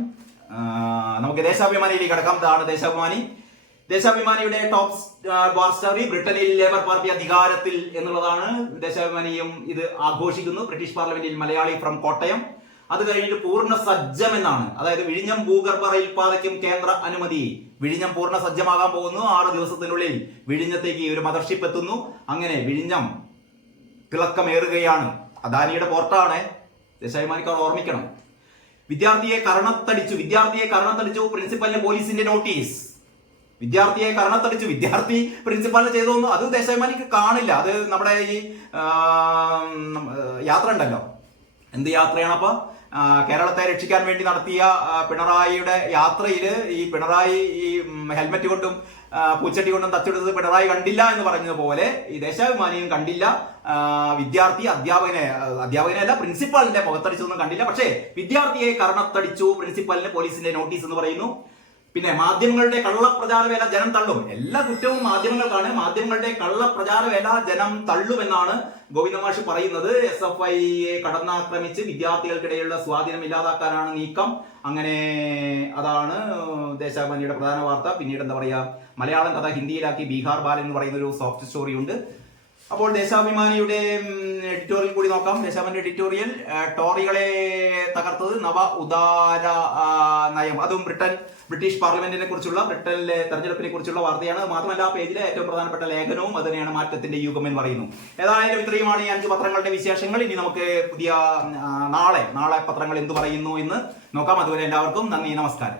നമുക്ക് ദേശാഭിമാനിയിലേക്ക് കടക്കാം. ഇതാണ് ദേശാഭിമാനി. ദേശാഭിമാനിയുടെ ടോപ്പ് വാർ സ്റ്റോറി ബ്രിട്ടനിൽ ലേബർ പാർട്ടി അധികാരത്തിൽ എന്നുള്ളതാണ്. ദേശാഭിമാനിയും ഇത് ആഘോഷിക്കുന്നു. ബ്രിട്ടീഷ് പാർലമെന്റിൽ മലയാളി ഫ്രം കോട്ടയം. അത് കഴിഞ്ഞിട്ട് പൂർണ്ണ സജ്ജം എന്നാണ്. അതായത് വിഴിഞ്ഞം ഭൂഗർഭ റെയിൽപാതയ്ക്കും കേന്ദ്ര അനുമതി. വിഴിഞ്ഞം പൂർണ്ണ സജ്ജമാകാൻ പോകുന്നു. 6 ദിവസത്തിനുള്ളിൽ വിഴിഞ്ഞത്തേക്ക് ഒരു മദർഷിപ്പ് എത്തുന്നു. അങ്ങനെ വിഴിഞ്ഞം തിളക്കമേറുകയാണ്. അദാനിയുടെ പോർട്ടാണ്. ദേശാഭിമാനിക്കാർ ഓർമ്മിക്കണം. വിദ്യാർത്ഥിയെ കരണത്തടിച്ചു പ്രിൻസിപ്പലിന് പോലീസിന്റെ നോട്ടീസ്. വിദ്യാർത്ഥി പ്രിൻസിപ്പാലിന് ചെയ്തോന്നു അത് ദേശാഭിമാനിക്ക് കാണില്ല. അത് നമ്മുടെ ഈ യാത്ര ഉണ്ടല്ലോ, എന്ത് യാത്രയാണ്? അപ്പൊ കേരളത്തെ രക്ഷിക്കാൻ വേണ്ടി നടത്തിയ പിണറായിയുടെ യാത്രയിൽ ഈ പിണറായി ഈ ഹെൽമെറ്റ് കൊണ്ടും പൂച്ചട്ടി കൊണ്ടും തച്ചെടുത്തത് പിണറായി കണ്ടില്ല എന്ന് പറഞ്ഞതുപോലെ ഈ ദേശാഭിമാനിയും കണ്ടില്ല. അധ്യാപകനെ അല്ല, പ്രിൻസിപ്പാളിന്റെ മുഖത്തടിച്ചൊന്നും കണ്ടില്ല. പക്ഷേ വിദ്യാർത്ഥിയെ കർണത്തടിച്ചു പ്രിൻസിപ്പലിന് പോലീസിന്റെ നോട്ടീസ് എന്ന് പറയുന്നു. പിന്നെ മാധ്യമങ്ങളുടെ കള്ളപ്രചാര വേല ജനം തള്ളും. എല്ലാ കുറ്റവും മാധ്യമങ്ങൾക്കാണ്. മാധ്യമങ്ങളുടെ കള്ളപ്രചാര വേല ജനം തള്ളുമെന്നാണ് ഗോവിന്ദ മാഷ് പറയുന്നത്. SFIയെ കടന്നാക്രമിച്ച് വിദ്യാർത്ഥികൾക്കിടയിലുള്ള സ്വാധീനം ഇല്ലാതാക്കാനാണ് നീക്കം. അങ്ങനെ അതാണ് ദേശാഭിമാനിയുടെ പ്രധാന വാർത്ത. പിന്നീട് എന്താ പറയാ, മലയാളം കഥ ഹിന്ദിയിലാക്കി ബീഹാർ ബാലൻ എന്ന് പറയുന്ന ഒരു സോഫ്റ്റ് സ്റ്റോറി ഉണ്ട്. അപ്പോൾ ദേശാഭിമാനിയുടെ എഡിറ്റോറിയൽ കൂടി നോക്കാം. ദേശാഭിമാനി എഡിറ്റോറിയൽ, ടോറികളെ തകർത്തത് നവ ഉദാര നയം. അതും ബ്രിട്ടീഷ് പാർലമെന്റിനെ കുറിച്ചുള്ള, ബ്രിട്ടനിലെ തെരഞ്ഞെടുപ്പിനെ കുറിച്ചുള്ള വാർത്തയാണ്. മാത്രമല്ല ആ പേജിലെ ഏറ്റവും പ്രധാനപ്പെട്ട ലേഖനവും അത് തന്നെയാണ്, മാറ്റത്തിന്റെ യുഗം എന്ന് പറയുന്നു. ഏതായാലും ഇത്രയുമാണ് ഈ 5 പത്രങ്ങളുടെ വിശേഷങ്ങൾ. ഇനി നമുക്ക് നാളെ പത്രങ്ങൾ എന്ത് പറയുന്നു എന്ന് നോക്കാം. അതുവരെ എല്ലാവർക്കും നന്ദി, നമസ്കാരം.